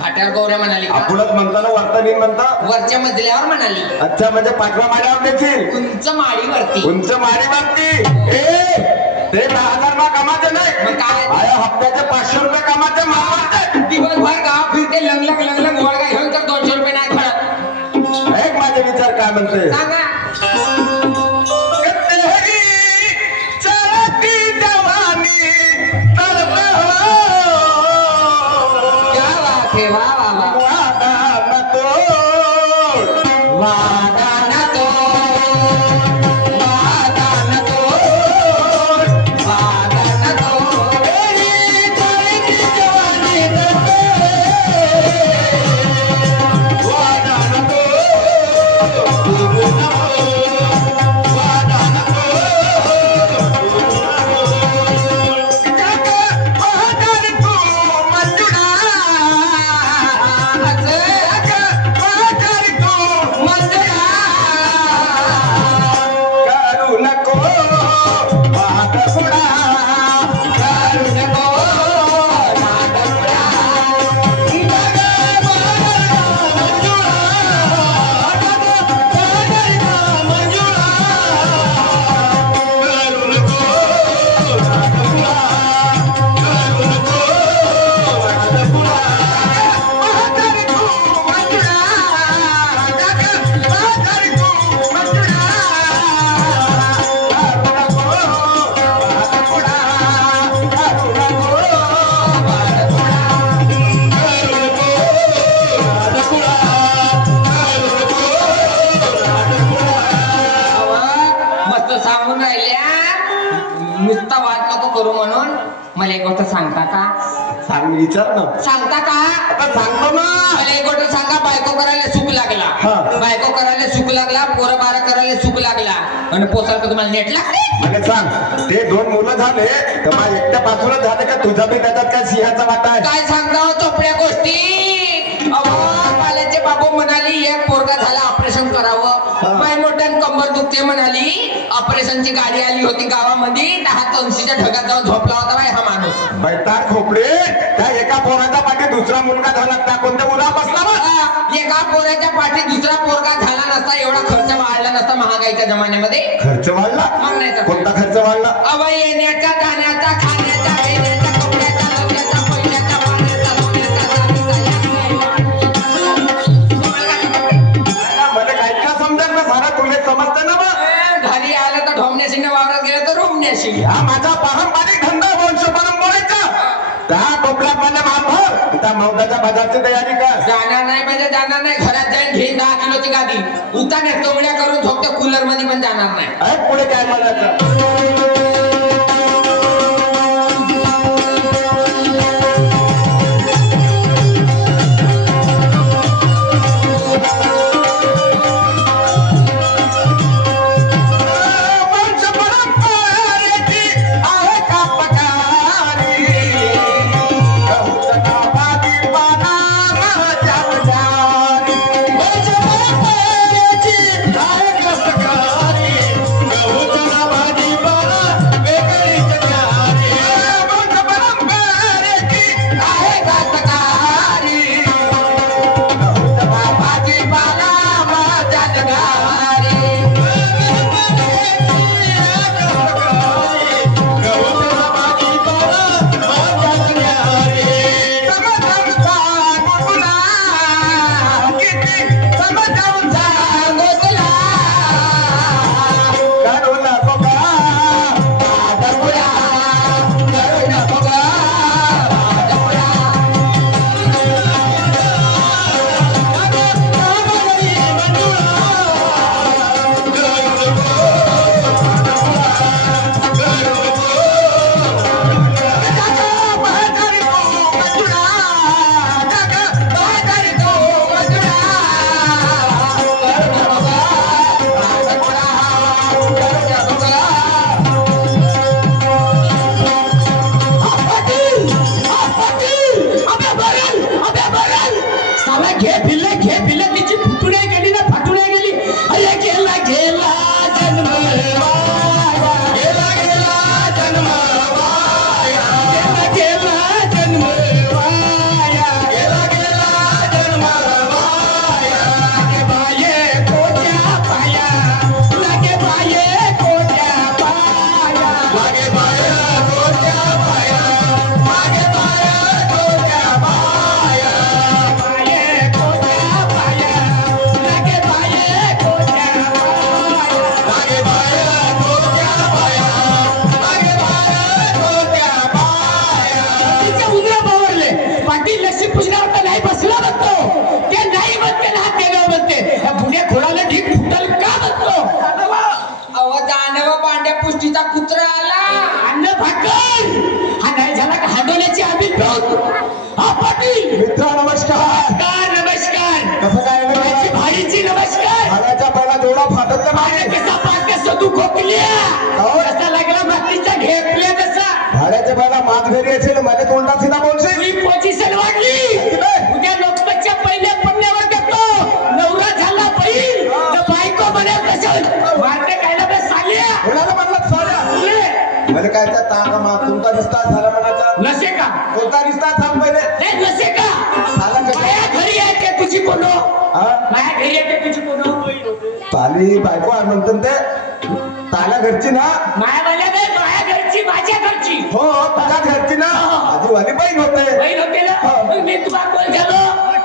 घाट्यावर गौऱ्या म्हणाली का? आपणच म्हणतो ना वर्तनी म्हणता. वरच्या मजल्यावर म्हणाली. अच्छा म्हणजे 5व्या माळ्यावर देतील. उंच माडीवरती. उंच माळीवरती. ए ते 10,000 मा कामाचे नाही मग काय? आया हप्त्याचे 500 रुपये कामाचे मारते. दिवसभर गाव फिरते लंगलंग लंगलंग वळगा घेऊन तर 200 रुपये नाही खरं. एक माझे विचार काय म्हणते सांगा. क्या बात है, वाह वाह वाह. वादान तोड, वादान तोड, वादान तोड. नुसता वाद नको करू म्हणून मला एक गोष्ट सांगता का? सांग विचार ना सांगता का? आता सांगतो ना मला एक गोष्ट सांगा. बायको करायला सुख लागला, बायको करायला सुख लागला, पोरं बारा करायला सुख लागला आणि पोसायला तुम्हाला नेट लागले. मला सांग ते 2 मुलं झाले तर माझ्या एकट्या पासूनच झाले का तुझा बी त्याच्यात काय सिंहाचा वाटा आहे? काय सांगता चोपड्या गोष्टी. पाल्याचे बाबू म्हणाली एक पोरगा झाला ऑपरेशन करावं, पाय मोठ्यान कंबर दुखते म्हणाली. ऑपरेशनची गाडी आली होती गावामध्ये, 10-80च्या ढगात जाऊन झोपला होता बाई हा माणूस. बैतार खोपडे त्या एका पोराच्या पाठी दुसरा मुलगा झाला त्या कोणत्या मुला बसला बा? एका पोराच्या पाठी दुसरा पोरगा झाला नसता, एवढा खर्च वाढला नसता महागाईच्या जमान्यामध्ये. खर्च वाढला? मग नाही तर कोणता खर्च वाढला? अव येण्याचा, जाण्याचा, खाण्याचा, पिण्याचा, कपड्याचा, लग्नाचा, पैशाचा, पाण्याचा, सोन्याचा, मला काय का समजत ना सारा तुला समजतं ना बा? घरी आलं तर ढोमण्याशी वावरात गेलं तर रोमण्याशी. हा माझा पारंपरिक धंदा वंश परंपरेचा त्या टोपल्यात माझ्या माफर त्या मौदाच्या बाजारची तयारी कर. जाणार नाही म्हणजे जाणार नाही. घरात जाईन घेईन 10 किलोची गादी, उताने तोंगड्या करून झोपते कूलर मध्ये पण जाणार नाही. अरे पुढे काय म्हणायचं? भाजी गुन्हे खोडाला ढीक फुटल का म्हणतो? अहो दानव पांड्या पुष्टीचा कुत्रा आला. अन्न भाकर हा नाही झाला का हाडवण्याची आम्ही हा पाटील मित्र नमस्कार. नमस्कार. कसं काय भाईची भाईची नमस्कार. भाड्याच्या पहिला जोडा फाटतला माझ्या कसा पाक सदू खोकल्या कसा लागला मातीचा घेपल्या तसा भाड्याच्या पहिला मात घरी असेल मला तोंडा सीधा बोलशील. तुझी पोझिशन वाढली. उद्या लोकसभेच्या पहिल्या पन्न्यावर देतो नवरा झाला बैल तर बायको बनेल कसं मारते कायला बे साल्या कोणाला म्हणलं साड्या मला काय त्या तांगा मा कोणता रिश्ता झाला म्हणाचा नसे का कोणता रिश्ता थांब पहिले हे नसे का झाला का माया घरी येते तुझी कोनो हा माया घरी येते तुझी कोनो ताली बायको आहे म्हणतात ते ताल्या घरची ना मायावाल्या नाही माया घरची माझ्या घरची हो तुझ्याच घरची ना आधी वाली बहीण होते बहीण होते ना मी तुम्हाला बोल झालो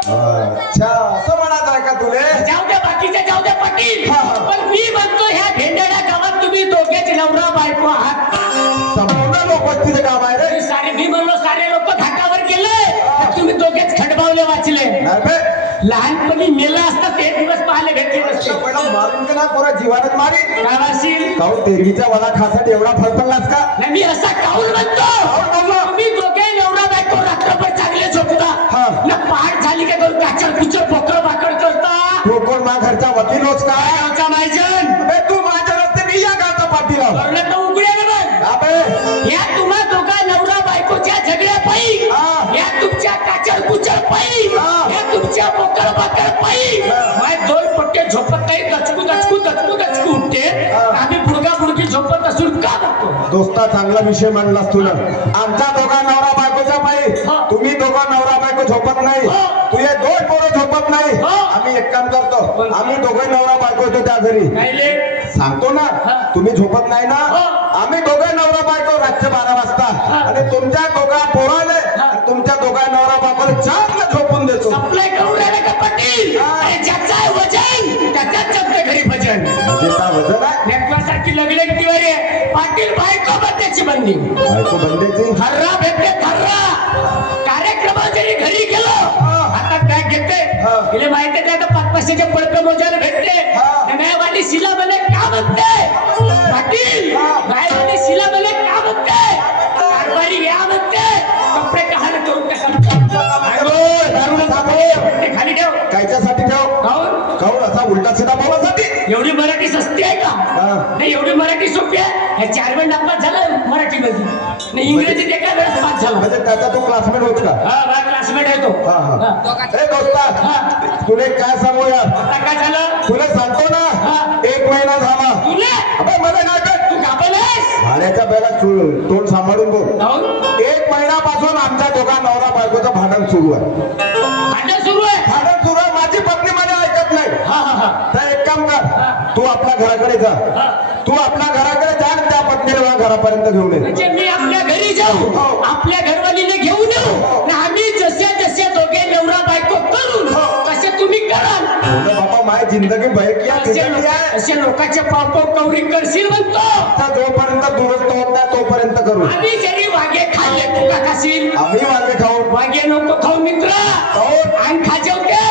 अच्छा असं म्हणायचं आहे का तुले जाऊ द्या बाकीच्या जाऊ द्या पाटील हा, हा. पण मी म्हणतो ह्या भेंडऱ्या गावात तुम्ही दोघेच नवरा बायको आहात संपूर्ण लोक तिथे काम आहे रे सारे मी म्हणलो सारे लोक घाटावर गेले तर तुम्ही दोघेच खडबावले वाचले नाही बे लहानपणी मेला असता ते दिवस पाहायला भेटले नसते पहिला मारून का ना पुरा जीवानच मारी काय वाशील काऊ तेरवीच्या वाला खासाठी एवढा फरफरलास का नाही मी असा काऊन म्हणतो काहून म्हणलो? तुम्ही दोघे नवरा बायको रात्रभर चांगले झोपता हा. ना पहाट झाली का दोन काचर कुचर बोकड बाकड करता तू कोण मा घरचा वकील होस काय गावचा मायजन अबे तू माझ्या रस्ते मी या गावचा पाठी लाव वरनं तर उघड्याला बघ अबे या तुम्हा दोघा नवरा बायकोच्या झगड्या पायी हा. या तुमच्या काचर कुचर पायी हा. या तुमच्या बोकड बाकड पायी हा. माय दोन पट्टे झोपत नाही दचकू उठते हा. आम्ही बुडगा बुडकी झोपत असून का बघतो दोस्ता चांगला विषय मांडलास तुला आमचा दोघा नवरा बायकोच्या पायी हा. तुम्ही दोघा नवरा बायको झोपत नाही हा. तुझे दोन पोरं झोपत नाही हा. आम्ही एक काम करतो कोणतं? आम्ही दोघे नवरा बायको होतो त्या घरी कायले सांगतो ना हा. तुम्ही झोपत नाही ना हा. आम्ही दोघे नवरा बायको रातचे 12 वाजता हा. आणि तुमच्या दोघा पोराले हा. आणि तुमच्या दोघा नवरा बायकोला चांगलं झोपून देतो सप्लाय करून राहिला का पाटील हा. अरे ज्याचा आहे वजन त्याच्याच जमते घरी भजन म्हणजे काय वजन आहे नेटवासारखी लगले कितीवर आहे पाटील बायको बंद्याची बंदी बायको बंदेची थर्रा भेटते थर्रा कार्यक्रमात जरी घरी गेलो हातात बॅग घेते हा. तिला माहिती आहे आता 500चे पडपे मोजायला भेटते हा. गायवाली शिला मला का म्हणते पाटील हा. गायवाली शिला मला का म्हणते कारभारी या म्हणते कपडे कहाण करून ते खाली ठेव कायच्यासाठी ठेव काहून काहून असा उलटा सीधा बोलासाठी एवढी मराठी सस्ती आहे का हा. नाही एवढी मराठी सोपी आहे हे 4 वेळ नापास झालं मराठी मध्ये नाही इंग्रजीत एका वेळेस पास झाला म्हणजे त्याचा तो क्लासमेट होत का हा माझा क्लासमेट आहे तो हा, हा. हा. ए दोस्ता हा. तुले काय सांगू यार आता काय झालं तुला सांगतो ना हा. 1 महिना झाला तुला अबे मला नाही काय तू गाबलेस भाड्याच्या बेला तोंड सांभाळून बोल काहून 1 महिन्यापासून आमच्या दोघा नवरा बायकोचं भांडण सुरू आहे भांडण सुरू आहे भांडण सुरू आहे माझी पत्नी मला ऐकत नाही हा हा हा तर एक काम कर हा. तू आपल्या घराकडे जा हा. तू आपल्या घराकडे जा आणि त्या पत्नीला माझ्या घरापर्यंत घेऊन ये म्हणजे मी आपल्या घरी जाऊ हो. आपल्या घरवालीने घेऊन येऊ आणि आम्ही जसे जसे दोघे नवरा बायको करू तसे तुम्ही कराल म्हणलं, बाबा माझी जिंदगी भयकिया जिंदगी आहे असे लोकांचे पाप कवरी करशील म्हणतो आता जोपर्यंत दुरुस्त होत नाही तोपर्यंत करू आम्ही जरी वागे खाल्ले तू का खाशील आम्ही वांगे खाऊ वागे नको खाऊ मित्र खाऊ. अंग खाजवते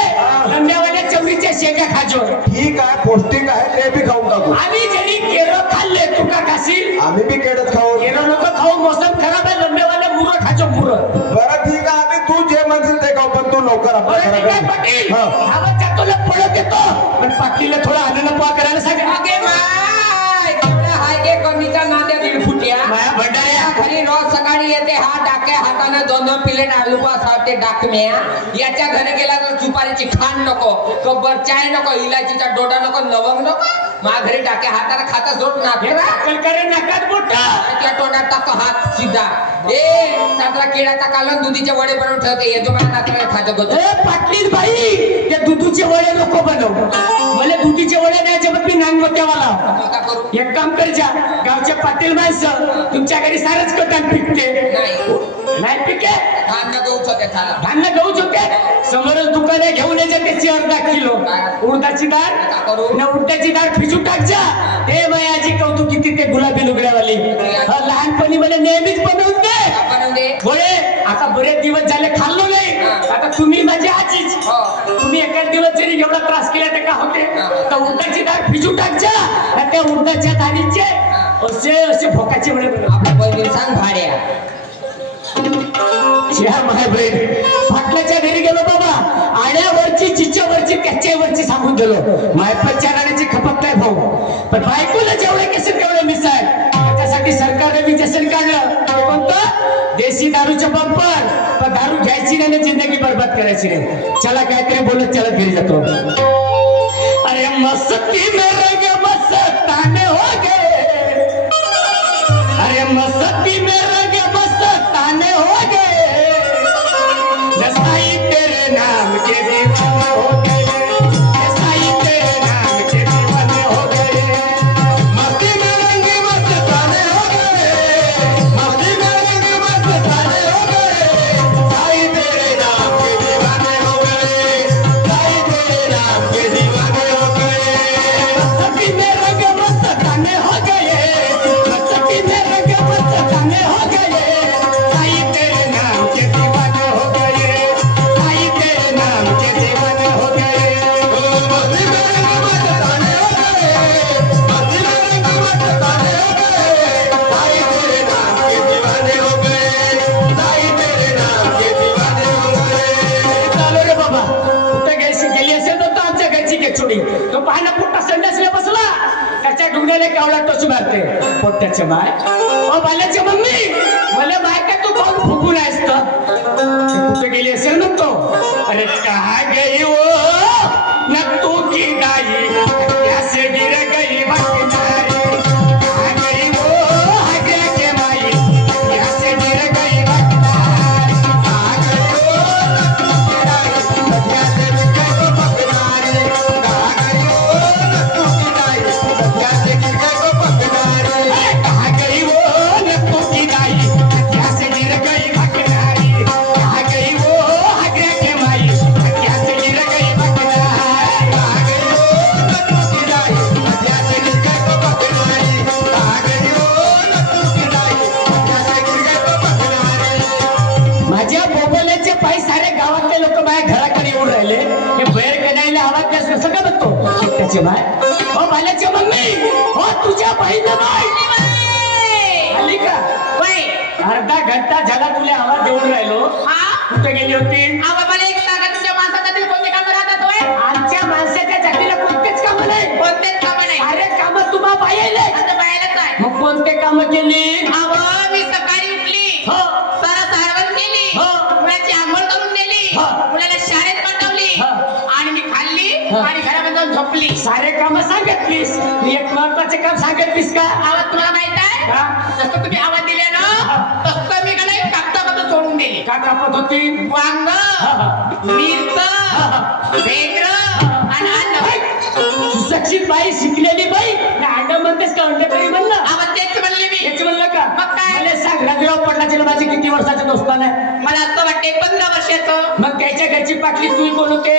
लंब्यावाल्या चवरीच्या शेंगा खाजव ठीक आहे पौष्टिक आहे ते बी खाऊन टाकू आम्ही जरी केरळ खाल्ले तू का खाशील आम्ही बी केडच खाऊ केरळ नको खाऊ मोसम खराब आहे लंब्यावाल्या मुरं खाजव मुरं बरं ठीक आहे आम्ही तू जे म्हणशील ते खाऊ पण तू लवकर आपल्या बरं ठीक आहे घराकडे पाटील हा. आवाज जातोला पळत येतो पण पाटीलला थोडा आनंद पोहा करायला सांग अगे माय तेवढा हाय गे कमीचा नांद्या दीड फुट्या माया भंडाऱ्या खरी रोज सकाळी येते हा डाक्या हाताने 2-2 प्लेट आलू पास होते डाकम्या याच्या घरी गेला तर सुपारीची खांड नको कब्बर चाय नको इलायचीचा डोडा नको लवंग नको माझ्या घरी डाक्या हाताने खाता सोड नाकरा कलकरे नाकात मोठा त्या तोंडात टाकतो हात सीधा ए साजरा केळाचा कालन दुधीचे वडे बनवून ठेवते येतो मला नाकरा खातो ए पाटील बाई ते दुधीचे वडे नको बनव मला दुधीचे वडे नाही जमत बी नांगोट्यावाला नका करू. एक काम करजा गावच्या पाटील माणसं तुमच्या घरी सारच कटान पिकते नाही पिके धान्य गहूच होते झाला. धान्य गहूच होते समोरच दुकाने घेऊन यायचे त्याची अर्धा किलो उडदाची डाळ न उडदाची डाळ फिजू टाकजा हे माझी कौतुक किती ते गुलाबी लुगड्यावाली लहानपणी मला नेहमीच बनवून दे गोळे आता बरेच दिवस झाले खाल्लो नाही आता तुम्ही माझी आजीच तुम्ही एकाच दिवस जरी एवढा त्रास केला तर का होते तर उडदाची डाळ फिजू टाकजा त्या उडदाच्या डाळीचे असे असे भोकाचे वेळे आपल्या बहिणी सांग भाड्या माय बहीण पाटलाच्या घरी गेलो बाबा आण्यावरची चिच्यावरची त्याच्यावरची सांगून दिलो मायपतच्या राण्याची खपत नाही भाऊ पण बायकोला जेवढे केस तेवढे मिसाय त्यासाठी सरकारने विजेसन काढलं कोणतं देशी दारूचं बंपर पण दारू घ्यायची नाही जिंदगी बर्बाद करायची नाही चला काहीतरी बोलत चला घरी जातो अरे मस्ती में रंग मस्ताने हो गए अरे मस्ती में रंग मस्ताने हो गए साईं तेरे नाम के दीवाने हो गए साईं तेरे नाम के दीवाने हो गए मस्ती में रंग मस्ताने हो गए मस्ती में रंग मस्ताने हो गए साईं तेरे नाम के दीवाने हो गए साईं तेरे नाम के दीवाने हो गए मस्ती में रंग मस्ताने हो गए मस्ती में रंग मस्ताने हो गए साईं तेरे नाम के दीवाने हो गए साईं तेरे नाम के दीवाने हो गए मस्ती में रंग मस्ताने हो गए मस्ती में रंग मस्ताने हो गए साईं तेरे नाम के दीवाने हो गए साईं तेरे नाम के दीवाने हो गए चालो रे बाबा कुठे गेली असेल तर आमच्या घरची घेचुडी तो पाहणं पुट्टा संडासला बसला त्याच्या डुंगण्याला कावळा टोच मारते पोट्याच्या माय ओ बाल्याच्या मम्मी मला माहिती तू कोण फुकून आहेस तर कुठे गेली असेल ना तो अरे कहा गई वो न तू की दाई कैसे गिर गई भटनारी कहा गई वो हगे के माई कैसे गिर गई भटनारी कहा गई वो कहा गई वो नक्कू की दाई कैसे गिर गई भटनारी कहा गई वो हगे के माई कैसे गिर गई भटनारी कहा गई वो नक्कू की दाई कैसे गिर गई भटनारी कहा गई वो नक्कू की दाई कैसे गिर गई भटनारी माझ्या बोबल्याचे पायी सारे गावातले लोक माझ्या घराकडे येऊन राहिले हे बैर कणायला आवाज त्यास कसं का बघतो त्याचे बाय हो बाल्याची मम्मी हो तुझ्या बहिणी बाय आली का अर्धा घंटा झाला तुला आवाज देऊन राहिलो कुठे गेली होती मला एक सांगा तुमच्या माणसातील कोणते काम राहतात होय? आमच्या माणसाच्या जातीला कोणतेच काम नाही कोणतेच काम नाही अरे काम तुम्हा पाहिले आता बाहेरच आहे मग कोणते काम केली मी सकाळी उठली हो. सारा सारवण केली हो. मुलाची आंघोळ करून दिली हो. मुलाला शाळेत पाठवली हो. आणि मी खाल्ली हो. आणि घरामध्ये जाऊन झोपली सारे काम सांगितलीस मी एक महत्वाचे काम सांगितलीस का आवाज तुम्हाला माहित आहे हा? जसं तुम्ही आवाज दिले ना तसं मी का नाही कागदामध्ये सोडून दिली का कापत होती वांग मिरच भेकर आणि अन्न सुशिक्षित बाई शिकलेली बाई अंड म्हणतेस का अंड तरी म्हणलं आवाज तेच म्हणले मी हेच म्हणलं का मग काय? मला सांग रंगराव पडलाची माझी किती वर्षाचं दोस्तान आहे मला असं वाटते 15 वर्षाचं मग त्याच्या घरची पाटली तुम्ही कोण होते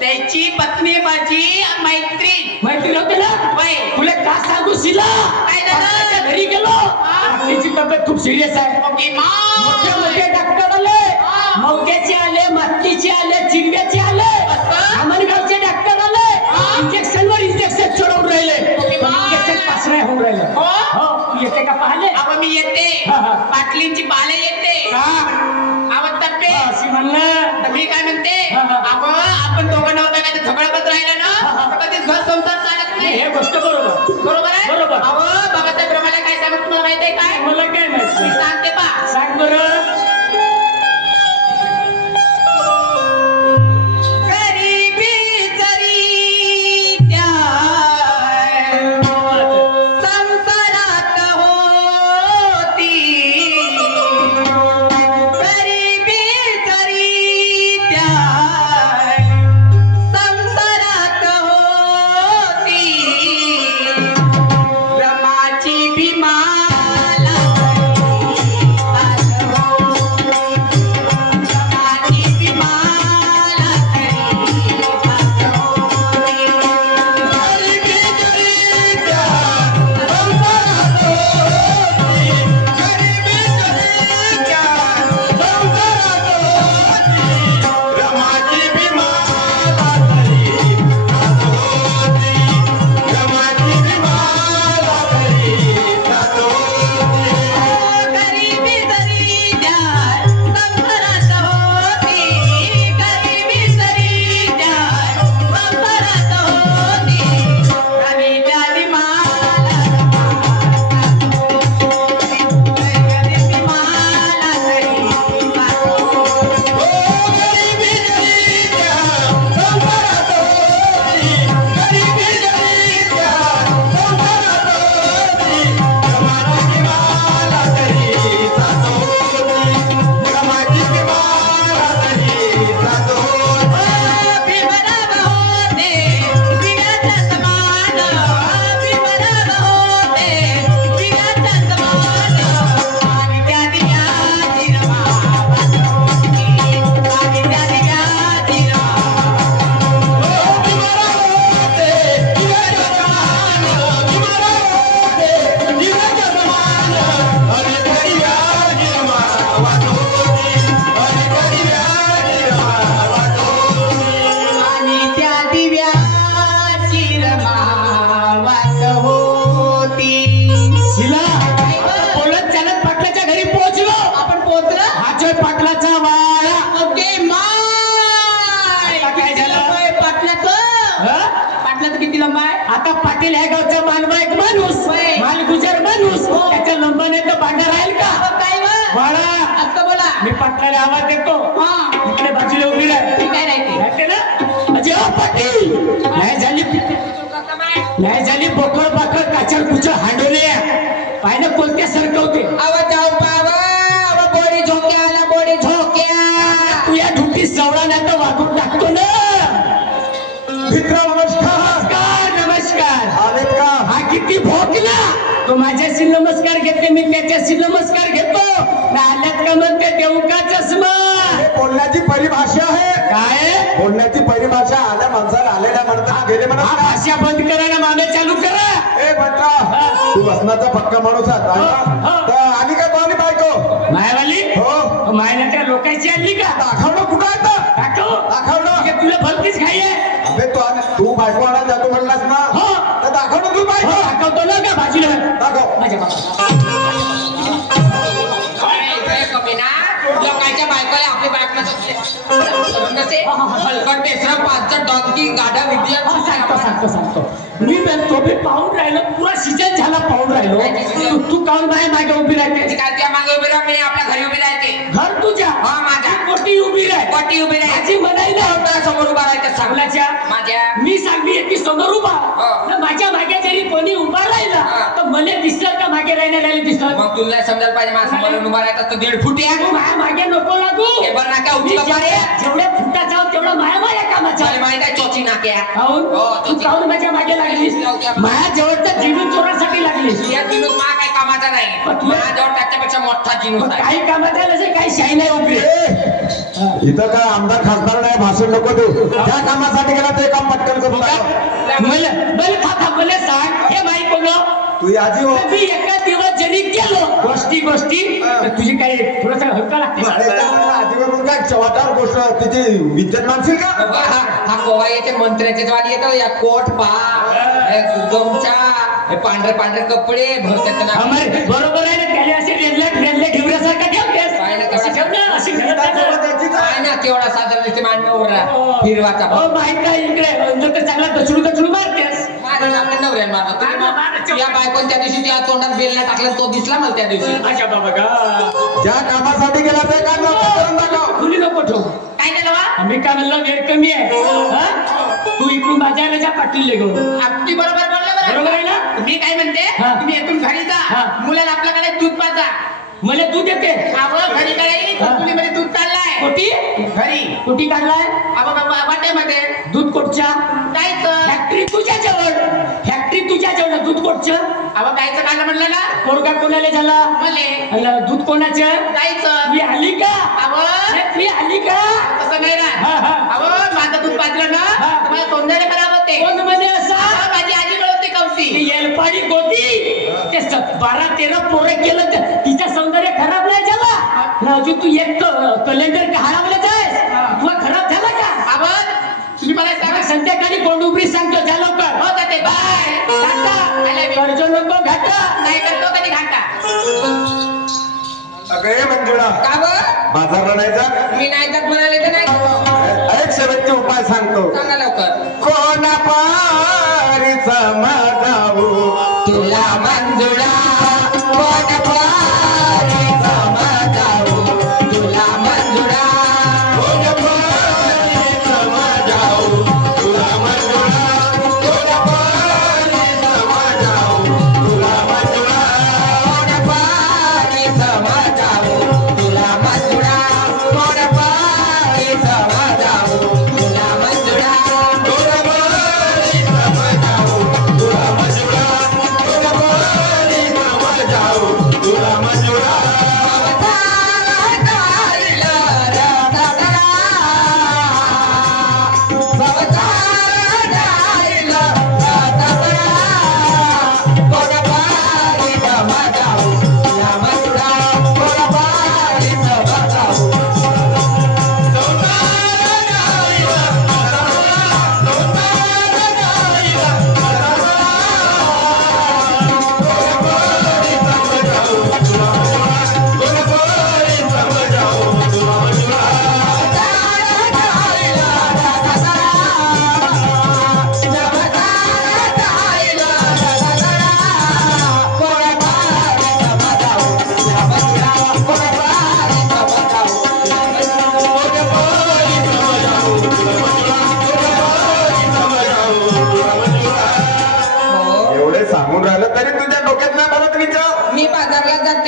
त्याची पत्नी माझी मैत्रीण मैत्री होते ना बाई तुला का सांगू शिला काय झालं? पाटलाच्या घरी गेलो पाटलीची तब्येत खूप सिरियस आहे मोठे मोठे डॉक्टर आले मौक्याचे आले मातीचे आले चिंग्याचे आले आमनगावचे डॉक्टर आले इंजेक्शन वर इंजेक्शन चढवून राहिले इंजेक्शन पास नाही होऊन राहिलं हो? हो येते का पाहिले अहो मी येते हा, हा. पाटलींची पाले येते आवाज तप्पे अशी म्हणलं तर मी काय म्हणते हा, हा. आपण दोघं नव्हतं काय ते झगडा करत राहिला ना हा, हा. तर कधीच घर संसार चालत नाही हे गोष्ट बरोबर बरोबर आहे बरोबर. अहो बाबासाहेब रमाला काय सांगू तुम्हाला माहिती आहे काय मला काय मी माहिती सांगते पा सांग बरं गरीबी जरी त्या संसारात होती गरीबी जरी त्या संसारात होती हिला बोलत चालत पाटलाच्या घरी पोहोचलो. आपण पोहोचलो. हाचोय पाटलाचा वाडा. ओके माय. आता काय झालं? पाटलाचं पाटलाचं किती लंब आहे? आता पाटील ह्या गावचा मालबाईक माणूस, होय. मालगुजर माणूस, त्याच्या लंबाने तर भांडा राहील का? काय वाडा. असं बोला. मी पाटलाला आवाज देतो. हा इकडे बाजूला उभी राह. काय राहते? राहते ना? अजय ओ पाटील नाही झाली बोकड बाकड काचर कुचर हांडवले पाहिलं कोणत्या सरकवते. आवा जाऊ पावा आवा बोडी झोक्या आला बोडी झोक्या. तू या ढुटी सवडा नाही तर वाटून टाकतो ना. मित्र नमस्कार. नमस्कार नमस्कार. आलेत का? हा किती भोकला. तो माझ्याशी नमस्कार घेते, मी त्याच्याशी नमस्कार घेतो. आल्यात का म्हणते देऊ का चष्मा. हे बोलण्याची परिभाषा आहे. काय बोलण्याची परिभाषा आल्या माणसाला आलेल्या म्हणतात गेले हा म्हणत. भाषा बंद करा ना मामे चालू करा. ए भट्टा तू बसनाचा पक्का माणूस आहे हो. तर आली का तो आणि बायको? मायावाली हो. मायला त्या लोकांची आणली का? दाखवणं कुठं आहे तर? दाखव. दाखवणं. तुला भलतीच घाई आहे. अबे तू बायको आणायला जातो म्हणलास ना. हो. तर दाखवणं तू बायको. दाखवतो ना का बाजूला दाखव. माझ्या बाबा. कमी ना लोकांच्या बायकोला आपली बायको नसे हलकट बेसरं पाचट डॉंकी गाडा सांगतो मी तो बी पाहून राहिलो. पुरा सीजन झाला पाहून राहिलो. तू काऊन मागे उभी राहते? काय त्या मागे उभी राहा मी आपल्या घरी उभी राहते. घर तुझ्या हा माझ्या कोटी उभी राह. कोटी उभी राहते. माझी म्हणायला समोर उभा राहायचं चांगल्याच्या माझ्या मी सांगली की समोर उभा. तर माझ्या मागे जरी कोणी उभा राहिला तर मला दिसलं का मागे राहिला दिसलं. मग तुला समजायला पाहिजे माझ्या समोर उभा राहायचं तर 1.5 फूट आहे. माझ्या मागे नको लागू. केबल नाक्या उंची रे. जेवढ्या फुटाचा आहोत तेवढा माया कामाचा. मला माहित आहे चोची नाक्या. काऊन हो, तू काऊन माझ्या मागे लागलीस? माया जवळचा जिनूस चोरासाठी लागलीस. या जिनूस मा काही कामाचा नाही. माझ्याजवळ त्याच्यापेक्षा मोठा जिनूस आहे. काही कामाचा नसेल काही शाही नाही उभी. इथं काय आमदार खासदार नाही भाषण नको देऊ. ज्या कामासाठी गेला ते काम पटकन करून टाका. मला सांग हे माई कोण? तू आजी हो. मी एका दिवस जरी गेलो गोष्टी तर तुझी काही थोडस हलका लागते. आजी म्हणून काय चव्हाट्यावर गोष्ट तिची विद्युत मानशील का? हा गोवा येते मंत्र्याचे वाली येतो या कोट पा गमचा पांढरे पांढरे कपडे भरतात ना. बरोबर आहे ना. त्याने असे रेल्ले ठेवल्यासारखा ठेवतेस. अशी काय ना केवढा सादर दिसते मांडवर हिरवाचा माहित आहे इकडे तर चांगला दचडू मारतेस. आपल्या नवऱ्याला मारतो. या बायकोन त्या दिवशी त्या तोंडात बेलला टाकला तो दिसला मला त्या दिवशी. अच्छा बाबा का ज्या कामासाठी गेला ते काम करून दाखव. खुली नको ठेवू. काय झालं वा? आम्ही काय म्हणलं वेळ कमी आहे. तू इकडून बाजारला जा पाटील घेऊन. अगदी बरोबर बोलला. बरोबर आहे ना? मी काय म्हणते हा. तुम्ही येथून घरी जा. हा. मुलाला आपल्याकडे दूध पाजा. मला दूध येते. आवं घरी काय मध्ये दूध चाललाय. कोटी घरी कोटी काढलाय. वाटेमध्ये दूध कोटच्या जायचं. फॅक्टरी तुझ्या जवळ दूध कोटच्या. अवं जायचं काय म्हणलं ना. पोरगा कोणाला झाला? मले. दूध कोणाचं? जायचं. मी आली का? अवं मी आली का? तसं नाही ना. हा, हा. अवं माझं दूध पाजलं ना हा. तुम्हाला सौंदर्य खराब होते. कोण म्हणे असा? अवं, माझी आजी मिळवते कवसी. येलपाडी गोती ते 12-13 पोरं केलं तर तिचं सौंदर्य खराब नाही झाला. अजून तू एक कॅलेंडर हरवलं जायस. तुला खराब झाला का? अवं तुम्ही मला सांगा. संध्याकाळी कोंडुबरी सांगतो जा लवकर. हो जाते बाय. कर्ज नको घाटा. नाही करतो कधी घाटा. अगं मंजुळा का ब बाजारला नाही जा. मी नाही तर म्हणाले तर नाही. एक शेवटचे उपाय सांगतो. सांगा लवकर. कोणा पारीचा मागाऊ तुला मंजुळा कोण पारीचा मागाऊ तुला मंजुळा कोण पारीचा मागाऊ तुला मंजुळा कोण पारीचा मागाऊ तुला मंजुळा कोण पारीचा मागाऊ तुला मंजुळा कोण पारीचा मागाऊ तुला मंजुळा कोण पारीचा मागाऊ तुला मंजुळा कोण पारीचा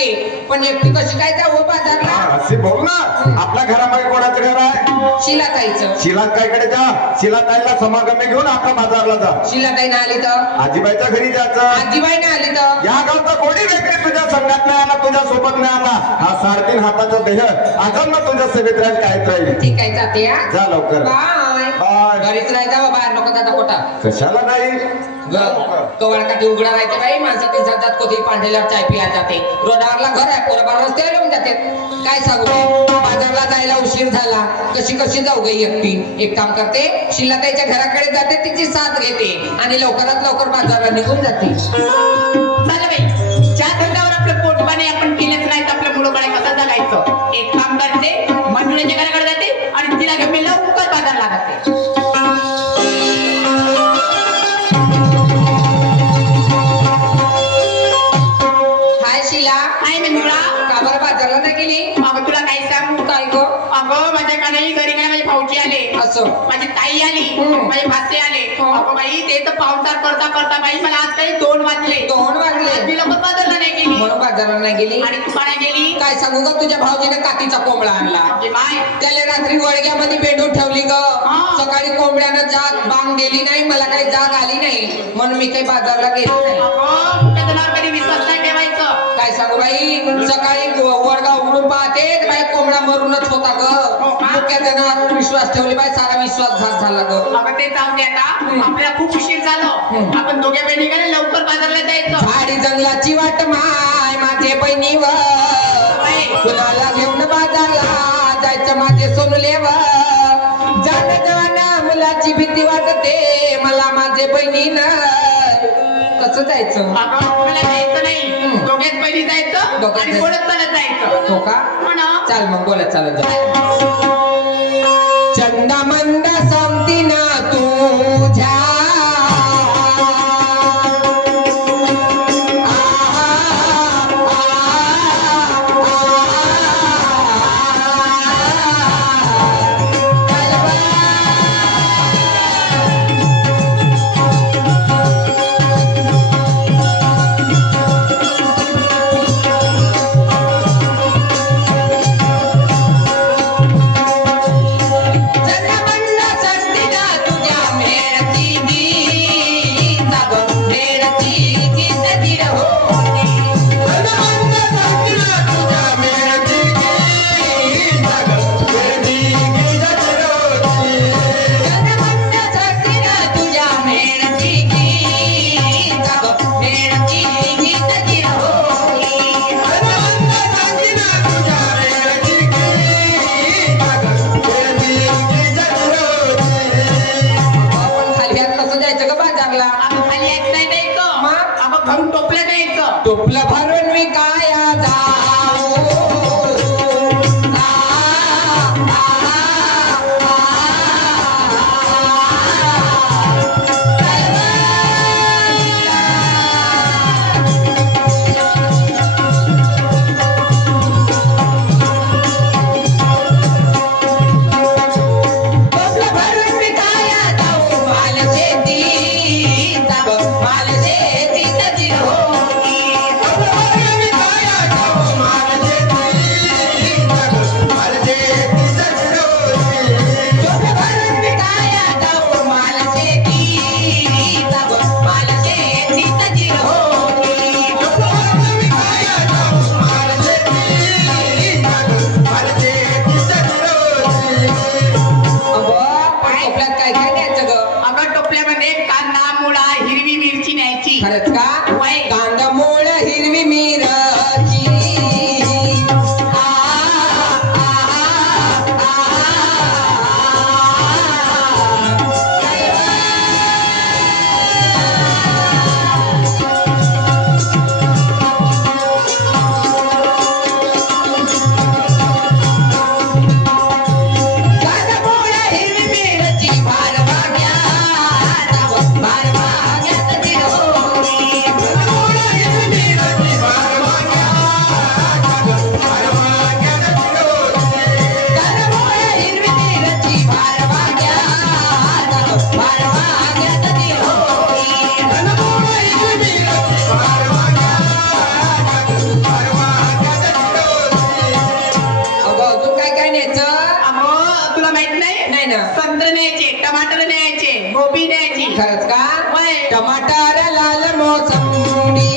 जाते पण एकटी कशी काय जाऊ बाजारला? असे बोल ना. आपल्या घरामध्ये कोणाचं घर आहे? शिलाताईचं. शिलाताईकडे जा. शिलाताईला समागमे घेऊन आपल्या बाजारला जा. शिलाताई नाही आली तर? आजीबाईच्या घरी जायचं. आजीबाई नाही आली तर? या गावचा कोणी व्यक्ती तुझ्या संघात नाही आला, तुझ्या सोबत नाही आला, हा 3.5 हाताचा देह अजून तुझ्या सेवेत राहील. काय राहील? ठीक आहे जाते हा. जा लवकर. बाय. बाय. घरीच राहायचा बा, बाहेर नको दादा कोटा. कशाला नाही? कवाडकाठी उघडा राहायचे बाई. माणसं ते जातात कोणी पांढरेल्यावर चाय पिया जाते. रोडावरला घर आहे, पोरबार रस्त्यावर येऊन जाते. काय सांगू बाई, बाजारला जायला उशीर झाला. कशी जाऊ गई एकटी? एक काम करते, शिलाताईच्या घराकडे जाते, तिची साथ घेते आणि लवकरात लवकर बाजारला निघून जाते. झालं बाई, ज्या धंद्यावर आपलं पोटपाणी आपण केलंच नाही तर आपलं मुळोबाळे कसं जगायचं? एक काम करते, मंजुळ्याच्या घराकडे जाते आणि तिला घेऊन मी लवकर बाजारला जाते. हाय शिला. काय मंजुळा? का बरं बाजारला नाही गेली? अगं तुला काय सांगू? काय गो? अगं माझ्याकडे घरी काय माझे भाऊजी आले, असं माझी ताई आली, माझे भाचे आले. हो. अगं बाई ते तर पावसार करता करता बाई मला आज काही 2 वाजले. 2 वाजले. मी लवकर बाजारला नाही गेली. म्हणून बाजारला नाही गेली. आणि तू का नाही गेली? काय सांगू ग, तुझ्या भाऊजीने कातीचा कोंबडा आणला. म्हणजे बाय त्याला रात्री वळग्यामध्ये बेडून ठेवली ग. हा. सकाळी कोंबड्यानं जाग बांग दिली नाही, मला काही जाग आली नाही म्हणून मी काही बाजारला गेली नाही. अगं कुठल्या जणांवर कधी विश्वास नाही ठेवायचं. काय सांगू बाई, सकाळी वडगा उघडून पाहते बाई कोंबडा मरूनच होता ग. मुख्या जनावरांवर विश्वास ठेवली बाई, सारा विश्वासघात झाला ग. अगं ते जाऊ दे आता, आपल्याला खूप उशीर झालो. आपण दोघे बहिणी गेले लवकर बाजारला जायचं. झाडी जंगलाची वाट माय माझे बहिणीवर, कुणाला घेऊन बाजारला जायचं माझे सोनलेवर. जाण जवाना मुलाची भीती वाटते मला माझे बहिणीनं. कसं जायचं? अगं मला जायचं नाही, दोघेच बहिणी जायचं दोघेच आणि जायचं. बोलत चालत जायचं. हो का? म्हणा चाल मग बोलत चालत जा. चंदा मंद समती ना तुझ्या टोपलं भरून मी काया जाऊ. खरंच का? कांदा मूळ हिरवी मिरची भार भाग्यात टमाटर लाल मोसंबी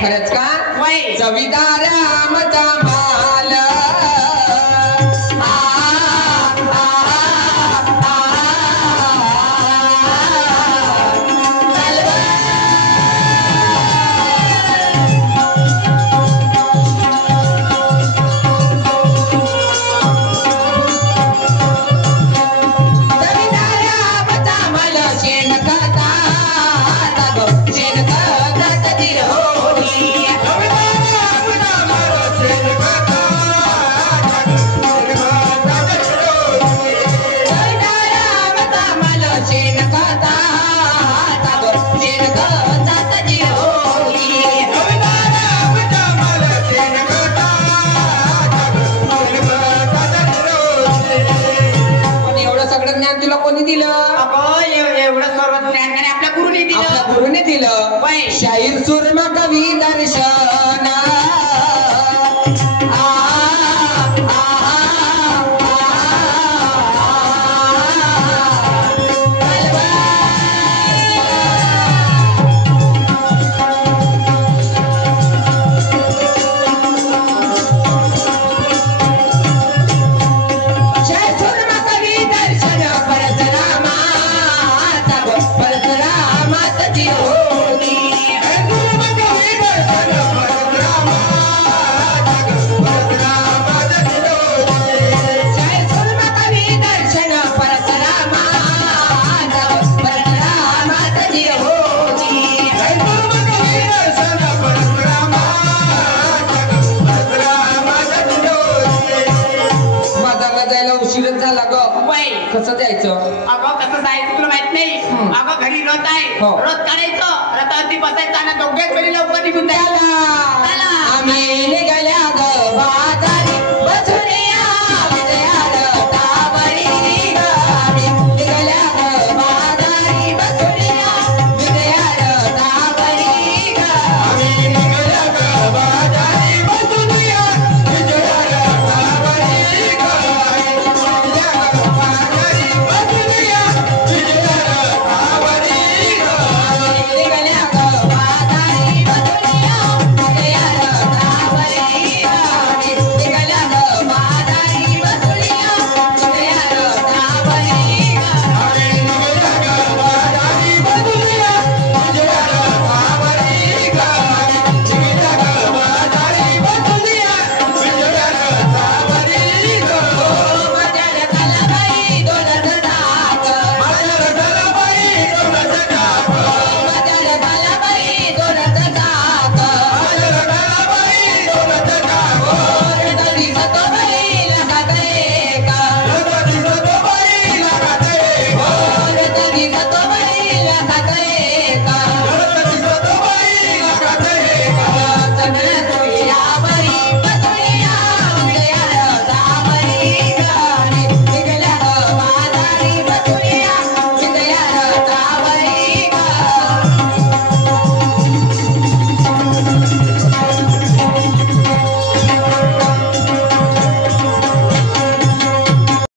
खरंच का चवीदार आमचा माल शाहीर सुरमा कवी दर्शन कसं जायचं अगं कसं जायचं तुला माहित नाही अगं घरी रथ आहे रथ काढायचं रथावरती बसायचं आणि दोघेच वेळी लवकर निघून जायला